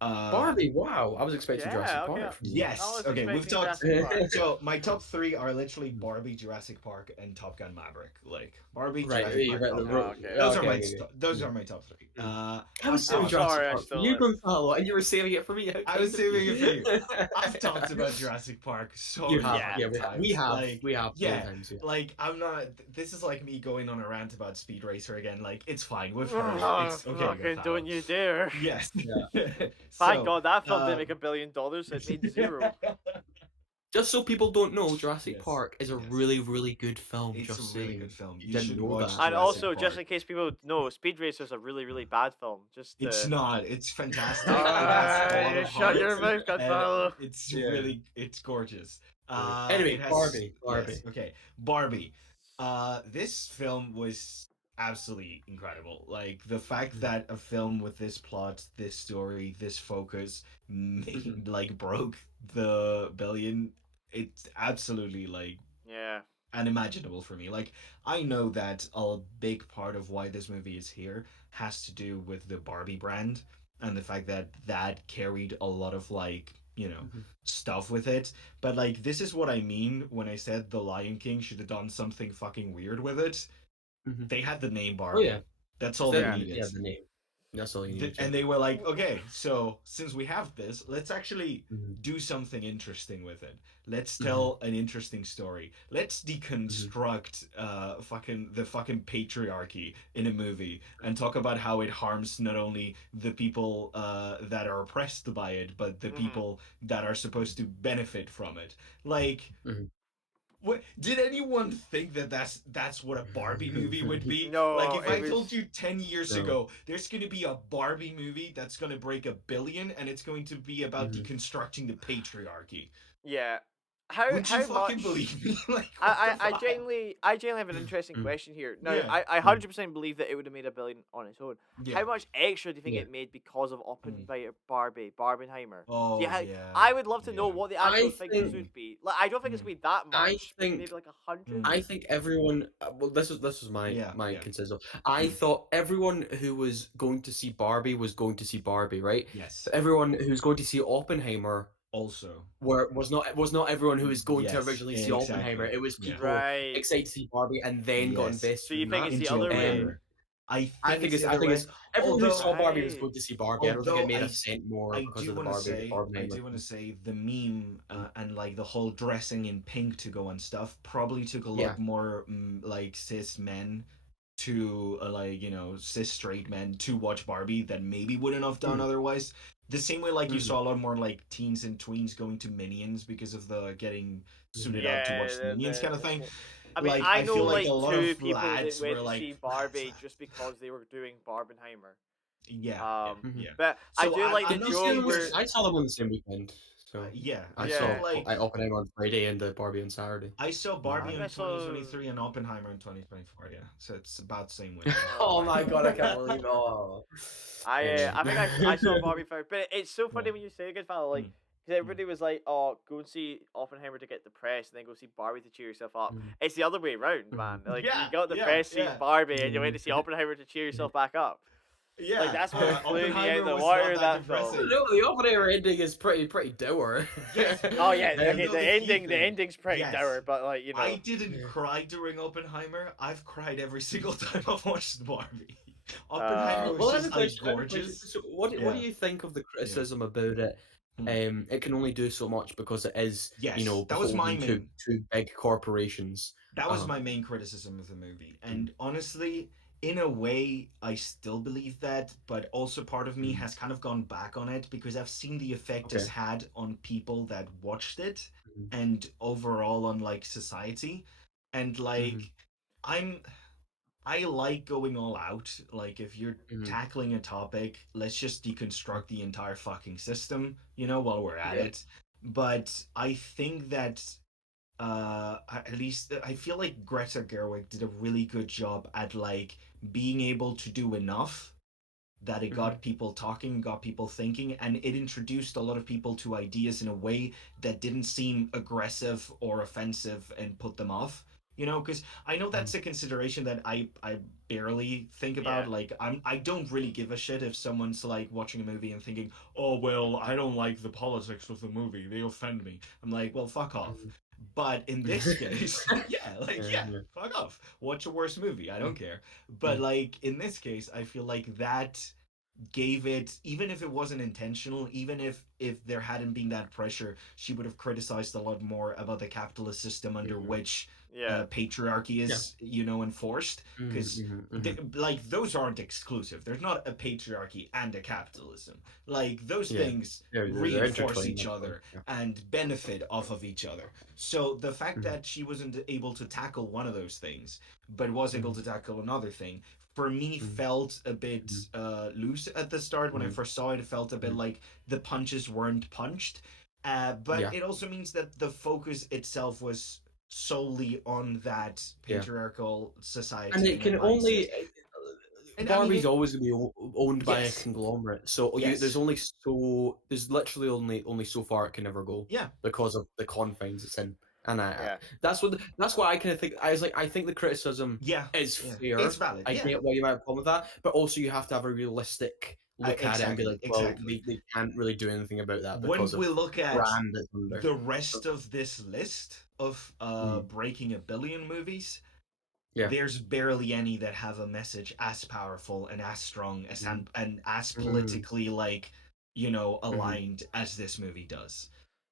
Barbie. Wow, I was expecting Jurassic Yeah, okay. Park from you. I Yes. was Okay, we've expecting talked. Jurassic Park. So my top three are literally Barbie, Jurassic Park, and Top Gun Maverick. Like Barbie, Right, Jurassic you Park, read the Top Gun. Okay. Those are okay, my okay, okay. those are my top three. Mm. I I'm was saving I'm talking. Jurassic sorry, I Park for stole you, it. Gonzalo, and you were saving it for me. How I kind was of saving you. it for you. I've talked about Jurassic Park so You many have, Yeah. yeah, fucking we times. have, Like, we have many yeah, times, yeah. like I'm not. This is like me going on a rant about Speed Racer again. Like, it's fine. We've heard it. Oh, It's okay, fucking Gonzalo. don't you dare. Yes. Yeah. Thank So, God that film didn't uh, make $1 billion. It made zero. Just so people don't know, Jurassic yes, Park is a yes. really, really good film. It's a Just really saying, good film. you You didn't should know watch that. And Jurassic also, just Park. in case people know, Speed Racer's a really, really bad film. Just It's to... not. It's fantastic. It has a lot You of shut heart, your mouth, and Gonzalo. it's Yeah. really it's gorgeous. It Anyway, has Barbie, yes. Barbie. Okay, Barbie. This film was absolutely incredible. Like the fact Mhm, that a film with this plot, this story, this focus mhm, made like broke the billion. It's absolutely like Yeah. unimaginable for me. Like, I know that a big part of why this movie is here has to do with the Barbie brand and the fact that that carried a lot of like, mhm, stuff with it. But like, this is what I mean when I said the Lion King should have done something fucking weird with it. mhm. They had the name Oh yeah, Barbie. That's because all they Yeah. needed. yeah, the name. That's all you needed, yeah. And they were like, okay, so since we have this, let's actually Mhm, do something interesting with it. Let's mhm, tell an interesting story. Let's mhm, deconstruct fucking patriarchy in a movie and talk about how it harms not only the people that are oppressed by it, but the hmm people that are supposed to benefit from it. Like, mhm. what did anyone think that that's what a Barbie movie would be? Like, No, if it I told was... you 10 years No. ago there's going to be a Barbie movie that's going to break $1 billion and it's going to be about Mhm, deconstructing the patriarchy, Yeah. How would you how fucking much... believe me? Like, what the fuck? I genuinely have an interesting mhm, question here. Now, Yeah. I mhm. 100% believe that it would have made $1 billion on its own. Yeah. How much extra do you think Yeah. it made because of Mm. Barbenheimer? Do you Oh ha- yeah. I would love to know Yeah. what the actual I figures think, Mm. would be. Like, I don't think it's Mm. gonna be that I much, but maybe think like 100. Mm. I think everyone. Well, this was my Yeah. my Yeah. consensus. I Mm. thought everyone who was going to see Barbie was going to see Barbie, right? Yes. But everyone who's going to see Oppenheimer Also. was not everyone who was going to Yes. originally see Oppenheimer. Exactly. It was Yeah. people Right. excited to see Barbie and then got Yes. So invested you in think that. it's the Into other way? Um, Oppenheimer. I I think think it's the it's I other think way. it's everyone who Although saw Barbie was Right. going to see Barbie. I don't think it although made a I cent more I because do of the want to Barbie say, Oppenheimer. the meme and like the whole dressing in pink to go and stuff probably took a Yeah. lot more like cis men to like cis straight men to watch Barbie than maybe wouldn't have done Mm, otherwise. The same way like you mhm, saw a lot more like teens and tweens going to Minions because of the getting mhm, suited up to watch the Yeah, Minions kind of thing. I mean, Like I I know feel like a like lot two of people that lads were went to like see lads. Barbie just because they were doing Barbenheimer. Yeah, yeah, Um, mhm. yeah. but I So do like the I'm Did you not see joke them? saying where... this. I saw them on the same weekend. So Yeah, I I saw feel Yeah, like Oppenheimer on Friday and the Barbie on Saturday. I saw I Barbie think in I saw... 2023 and Oppenheimer in 2024. Yeah, so it's about the same window. Oh Oh my my god, I can't god. believe. Oh. I Anyway. I think I saw Barbie first, but it's so Yeah. funny when you say it, good fella. Like, Mm, 'cause mm. everybody was like, "Oh, go and see Oppenheimer to get depressed, and then go see Barbie to cheer yourself up." Mhm, It's the other way around, man. mhm, Like, you Yeah, got yeah, depressed seeing yeah, Barbie, and you went mhm, to see Oppenheimer to cheer mhm. yourself back up. Like, yeah. that's what blew me out Oppenheimer the was not water. that That film. depressing. No, the Oppenheimer ending is pretty dour. Yes, Oh but yeah, you okay. know The the key ending, the thing. ending's pretty Yes, dour, but like I didn't cry during Oppenheimer. I've cried every single time I've watched Barbie. Oppenheimer was Well, I have a just like question. I have a question. gorgeous. So, what do Yeah, you think of the yeah. criticism about it? Hmm. It can only do so much because it is, Yes, that was my beholden to main. big corporations. That was Uh-huh. my main criticism of the movie. Mm, And honestly, in a way, I still believe that, but also part of me mm. has kind of gone back on it because I've seen the effect it's Okay. had on people that watched it Mhm, and overall on like society. And mhm, like, I'm I like going all out. Like, if you're mhm. tackling a topic, let's just deconstruct the entire fucking system, while we're at Yeah. it. But I think that at least I feel like Greta Gerwig did a really good job at like being able to do enough that it Mhm, got people talking, got people thinking, and it introduced a lot of people to ideas in a way that didn't seem aggressive or offensive and put them off. You know, because I know Mm, that's a consideration that I barely think Yeah. about. Like I don't really give a shit if someone's like watching a movie and thinking, oh well, I don't like the politics of the movie, they offend me. I'm like, well, fuck off. mm. But in this case, yeah, like, Yeah, yeah, yeah. fuck off. Watch a worse movie. I Mm, don't care. But mm, like in this case, I feel like that gave it, even if it wasn't intentional, even if there hadn't been that pressure, she would have criticized a lot more about the capitalist system under mm. which Yeah. patriarchy Yeah. is, enforced. Mhm, Because mhm, mhm. like those aren't exclusive. There's not a patriarchy and a capitalism. Like those Yeah. things They're reinforce intertwined, each actually. other Yeah. and benefit off of each other. So the fact Mhm, that she wasn't able to tackle one of those things but was able mhm, to tackle another thing, for me, mhm, felt a bit mhm, loose at the start. When I mhm, first saw it, it felt a bit mhm. like the punches weren't punched. But Yeah. it also means that the focus itself was solely on that Yeah. patriarchal And society it and that can mindset. only And I mean, Barbie's it, always gonna be owned by a yes, conglomerate, so yes, there's literally only so far it can ever go yeah, because of the confines it's in, and Yeah. that's why I kind of think I was like I think the criticism yeah, is yeah. It's fair. valid. I Yeah, get why you might have a problem with that, but also you have to have a realistic look at it and be exactly, like, well, exactly. they can't really do anything about that When because we of look the at brand it's under. the rest of this list of Mm, breaking a billion movies, yeah. there's barely any that have a message as powerful and as strong as Mm, and as mm, politically like, mm, aligned as this movie does.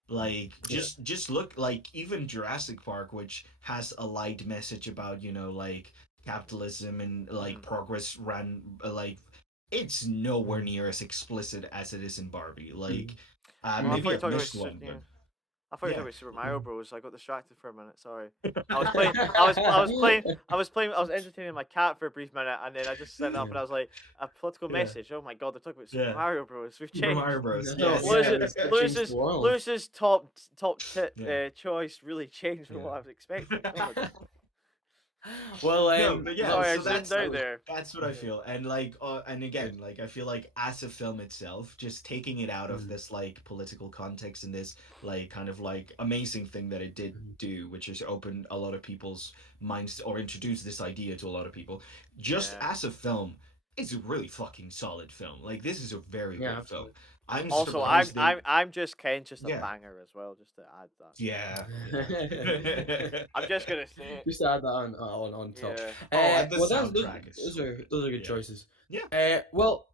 Like yeah. just look, like even Jurassic Park, which has a light message about, like capitalism and like Mm. progress ran like, it's nowhere Mm, near as explicit as it is in Barbie. Like mm, Oh, I mm, thought maybe you were I've talking about missed one, yeah. but I thought you were talking yeah. about Super Mario mm. Bros. I got distracted for a minute. Sorry. I was entertaining my cat for a brief minute, and then I just sent up Yeah. and I was like, a political Yeah. message. Oh my god, they're talking about Super Yeah. Mario Bros. We've Super changed. Mario Bros. No, Yes. yeah, Lewis's it changed the Lewis's world. Lewis's top Yeah. choice really changed from Yeah. what I was expecting. God. Well, No, but yeah, Sorry, I so zoomed that's out there. that's what I Yeah. feel. And like and again, like I feel like as a film itself, just taking it out of Mm, this like political context and this like kind of like amazing thing that it did mm, do, which is open a lot of people's minds or introduce this idea to a lot of people. Just Yeah. as a film, it's a really fucking solid film. Like this is a very yeah, good film. absolutely. I'm Also, I'm surprised they I'm I'm just Ken, just a yeah. banger as well, just to add that. Yeah, yeah. I'm just gonna say it. Just to add that on top. Yeah. Oh, and the Well, that's those, soundtrack is those so are good. those are good Yeah. choices. Yeah. Well,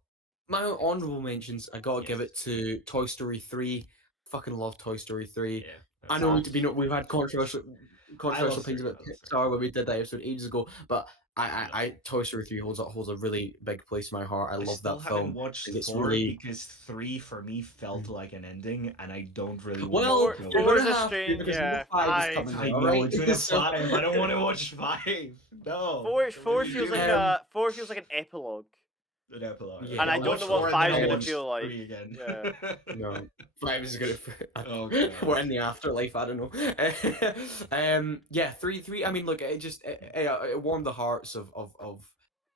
my honorable mentions, I gotta give Yes. it to Toy Story 3. Fucking love Toy Story 3. Yeah. I That's know good. we've had I love controversial opinions three. about I love three. Pixar when we did that episode ages ago, but Yeah. Toy Story 3 holds a really big place in my heart. I I love still that haven't film. I watched think it's four really because three for me felt mm. like an ending, and I don't really want to Well, Four go you're back. four gonna is a have to strange. because number Yeah. 5 is coming I out, know alright? it's been a So five. I don't want to watch five. No. Four What are four you feels like doing? um an epilogue, An epilogue. and Okay, yeah, I I'll don't watch know what four and then five's I'll gonna watch feel like. three again. Yeah. no, 5 is gonna. Oh god. We're in the afterlife. I don't know. Yeah, three. I mean, look, it warmed the hearts Yeah.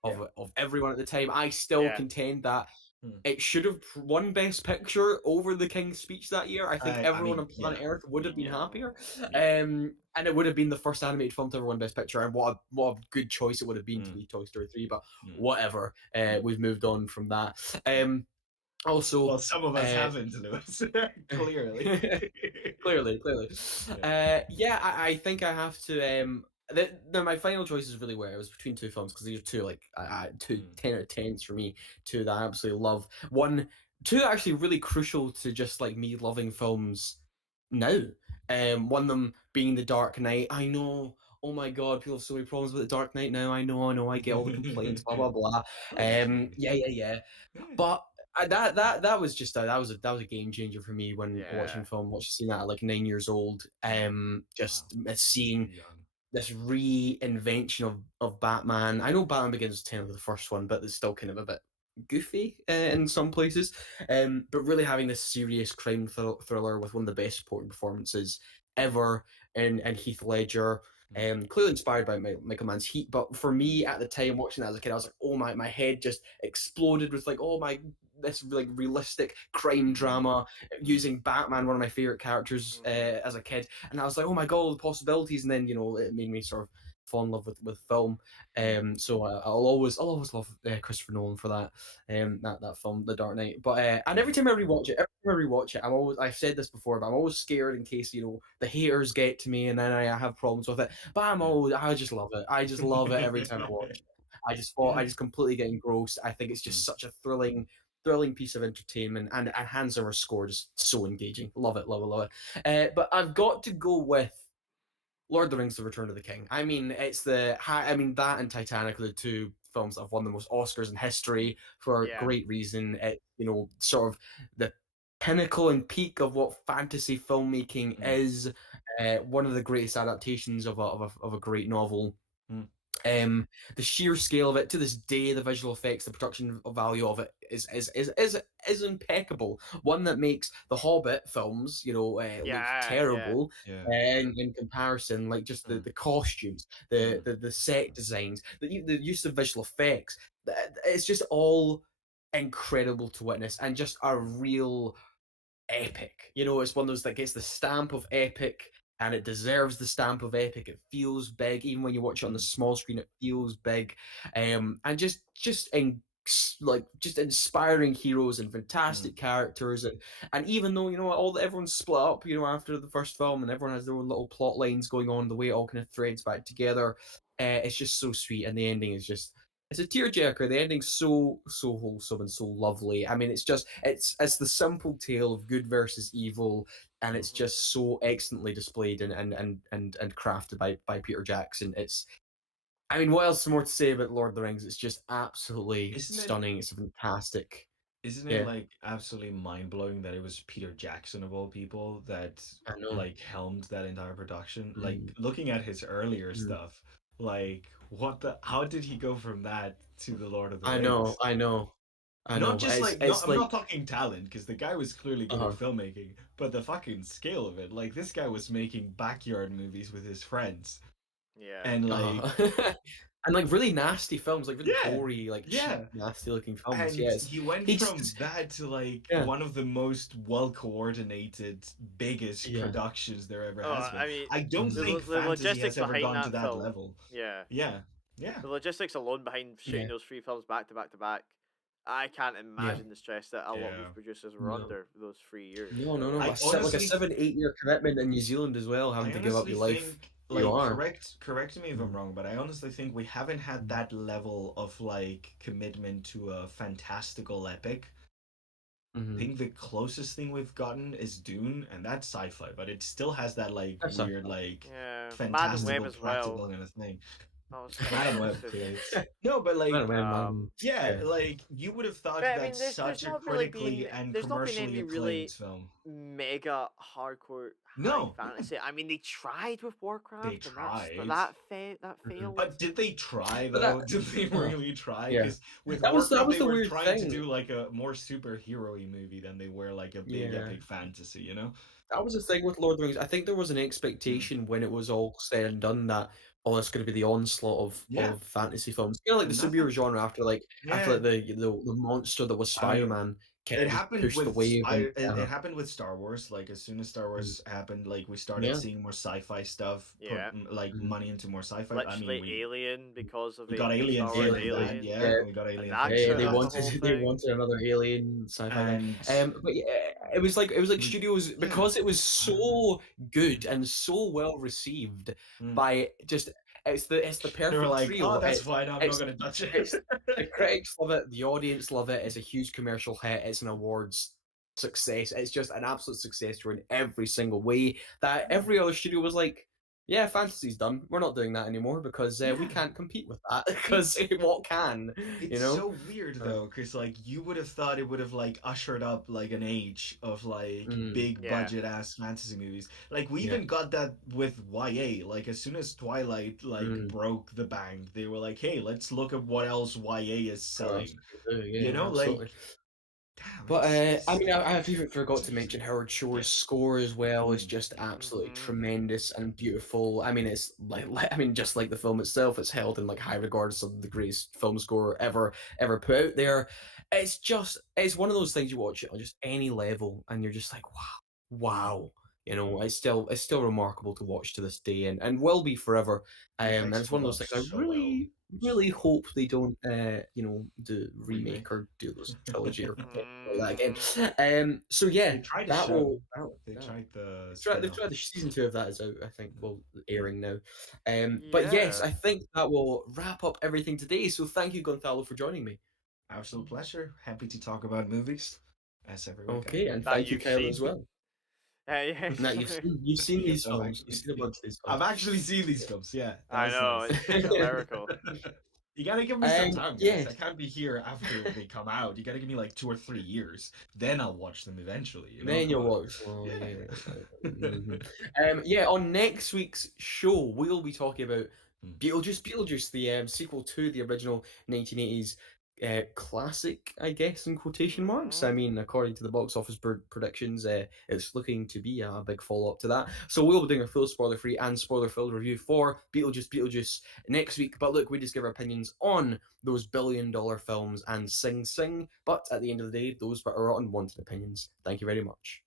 of everyone at the time. I still Yeah. contend that Hmm. it should have won Best Picture over the King's Speech that year. I think I everyone mean, on yeah, planet Earth would have been Yeah. happier. yeah. And it would have been the first animated film to ever win Best Picture, and what a good choice it would have been to Hmm. be Toy Story 3. But Hmm. whatever, we've moved on from that. Also, Well, some of us uh, haven't, Lewis. Clearly. clearly. Yeah. Yeah, I think I have to. My final choices really were. It was between two films because these are two like two Hmm. 10 out of 10s for me. Two that I absolutely love. Two actually really crucial to just like me loving films now. One of them being The Dark Knight. I know. Oh my God, people have so many problems with The Dark Knight now. I know. I get all the complaints. Blah blah blah. Oh, that's fine. Yeah. Yeah. But that was just that was a game changer for me when Yeah. watching film, watching seeing that at like 9 years old. Wow. Just seeing Pretty young. this reinvention of Batman. I know Batman Begins was technically the first one, but it's still kind of a bit goofy in some places. But really having this serious crime thriller with one of the best supporting performances ever in Heath Ledger. Clearly inspired by Michael Mann's Heat, but for me at the time watching that as a kid, I was like, oh my head just exploded with like, oh my this like realistic crime drama using Batman, one of my favorite characters as a kid, and I was like, oh my god, all the possibilities, and then it made me sort of fall in love with film. So I'll always love Christopher Nolan for that. That film, The Dark Knight. But and every time I rewatch it, I've said this before, but I'm always scared in case the haters get to me, and then I have problems with it. But I just love it. I just love it every time I watch it. I just completely get engrossed. I think it's just such a thrilling piece of entertainment, and Hans Zimmer's score just so engaging. Love it, love it, love it. But I've got to go with Lord of the Rings: The Return of the King. I mean, that and Titanic are the two films that have won the most Oscars in history for Yeah. great reason. It sort of the pinnacle and peak of what fantasy filmmaking is. One of the greatest adaptations of a great novel. The sheer scale of it to this day, the visual effects, the production value of it is impeccable. One that makes the Hobbit films, look Yeah. terrible Yeah. in comparison. Like just the costumes, the set designs, the use of visual effects. It's just all incredible to witness, and just a real epic. It's one of those that gets the stamp of epic, and it deserves the stamp of epic. It feels big, even when you watch it on the small screen. It feels big, and just inspiring heroes and fantastic characters, and even though everyone's split up, after the first film, and everyone has their own little plot lines going on, the way it all kind of threads back together, it's just so sweet, and the ending is just. It's a tearjerker. The ending's so wholesome and so lovely. I mean, it's the simple tale of good versus evil, and it's just so excellently displayed and crafted by Peter Jackson. I mean, what else more to say about Lord of the Rings? It's just absolutely Isn't it stunning. It's fantastic. Isn't it Yeah, like absolutely mind blowing that it was Peter Jackson of all people that I know. like helmed that entire production? Like Mm, looking at his earlier mm. stuff, like how did he go from that to the Lord of the I know, Rings? I know, I Not know. just like not It's I'm like, not talking talent because the guy was clearly good at uh, filmmaking, but the fucking scale of it. Like this guy was making backyard movies with his friends Yeah. and like uh, and like really nasty films, like really yeah, gory, like cheap, yeah. nasty looking films. And Yes, he went he from just, that to like yeah, one of the most well coordinated, biggest yeah. productions there ever Oh, has been. I mean, I don't Mm, think the fantasy logistics has ever behind gone to that that film. level. Yeah. Yeah, yeah. The logistics alone behind shooting yeah, those three films back to back to back, I can't yeah. imagine the stress that a lot of those Yeah. producers were No. under those 3 years. No, no, no. I Like a honestly, 7, 8 year commitment in New Zealand as well, having I to give up honestly your life think, where you like, are. correct me if I'm Mm, wrong, but I honestly think we haven't had mm, that level of like commitment to a fantastical epic. I mm. think the closest thing we've gotten is Dune, and that's sci-fi, but it still has that like That's not weird, fun. like Yeah. Madam Web fantastical, as well. practical kind of thing. That was Madam Web, fantastic. clearly. No, but Man, like, man, Um, man. yeah, Yeah, like you would have thought but I that mean, such a critically and there's not been commercially any acclaimed really film. mega hardcore high No, fantasy. I mean, they tried with they Warcraft, and tried. that mhm. failed. But did they try But that, though? Did they uh, really try? yeah, Because with that Warcraft, was they the were weird trying to thing. do like a more superhero-y movie than they were like a big Yeah, epic fantasy, you know? that was the thing with Lord of the Rings. I think there was an Mm. expectation when it was all said and done that it's going to be the onslaught Yeah, of fantasy films, kind of like the superhero nothing. genre after Yeah, the monster that was I Spider mean, Man kind it of just happened pushed the with wave and it happened with Star Wars. Like as soon as Star mm, Wars happened, like we started yeah, seeing more sci-fi stuff, put Yeah, like mm, money into more sci-fi. I mean, literally Alien because of we got Star Aliens Wars because of Alien, that, Alien, yeah, yeah. we got and Aliens that because Yeah, of set they up that. the whole wanted they thing. wanted another alien sci-fi thing. And But yeah, it was like we, studios, yeah, because it was I don't know. so good and so well received Mm. by just it's the They were perfect like, "Oh, trio. that's fine. I'm not It's gonna touch it." it's the critics love it, the audience love it. It's a huge commercial hit. It's an awards success. It's just an absolute success story in every single way. That every other studio was like, yeah, fantasy's done. We're not doing that anymore because we Yeah, can't compete with that. Because it's what can, you it's know? so weird Uh, though, because like you would have thought it would have like ushered up like an age of like mm, big Yeah, budget ass fantasy movies. Like we yeah. even got that with YA. Like as soon as Twilight like Mm. broke the bank, they were like, "Hey, let's look at what else YA is What else selling." we can do? You Yeah, know, like absolutely. damn, But I it's mean, I've even forgot to interesting. mention Howard Yeah. Shore's score as well is Mm. just absolutely hmm tremendous and beautiful. I mean, it's I mean, just like the film itself, it's held in like high regard as some of the greatest film score ever put out there. it's one of those things you watch it on just any level, and you're just like, wow. You know, it's still remarkable to watch to this day, and will be forever. The And effects it's one of hold those up things I so well. really hope they don't, do remake Remake. or do this trilogy or like that Mm, again. So yeah, They tried a that show. will, They yeah. tried the They've tried spin-off. the season 2 of that is out, I think, well, airing now. But yes, yeah. I think that will wrap up everything today. So thank you, Gonzalo, for joining me. Absolute pleasure. Happy to talk about movies as every week I Okay, can. and That thank you, you've Kyle, seen. as well. Now Yes. you've seen these I've films. You've actually, seen a bunch of these I've films. actually seen these films. Yeah, I that's know, nice. it's a miracle. You gotta give me some time, guys. I Yes. can't be here after they come out. You gotta give me like 2 or 3 years. Then I'll watch them eventually. You know, Then come you'll on. watch. Oh Yeah. yeah. Mhm. Yeah. On next week's show, we'll be talking about Hmm. Beetlejuice, the sequel to the original 1980s classic, I guess, in quotation marks. I Mhm. mean, according to the box office predictions, it's looking to be a big follow up to that. So we'll be doing a full spoiler free and spoiler filled review for Beetlejuice next week. But look, we just give our opinions on those billion-dollar films and Sing Sing. But at the end of the day, those are our unwanted opinions. Thank you very much.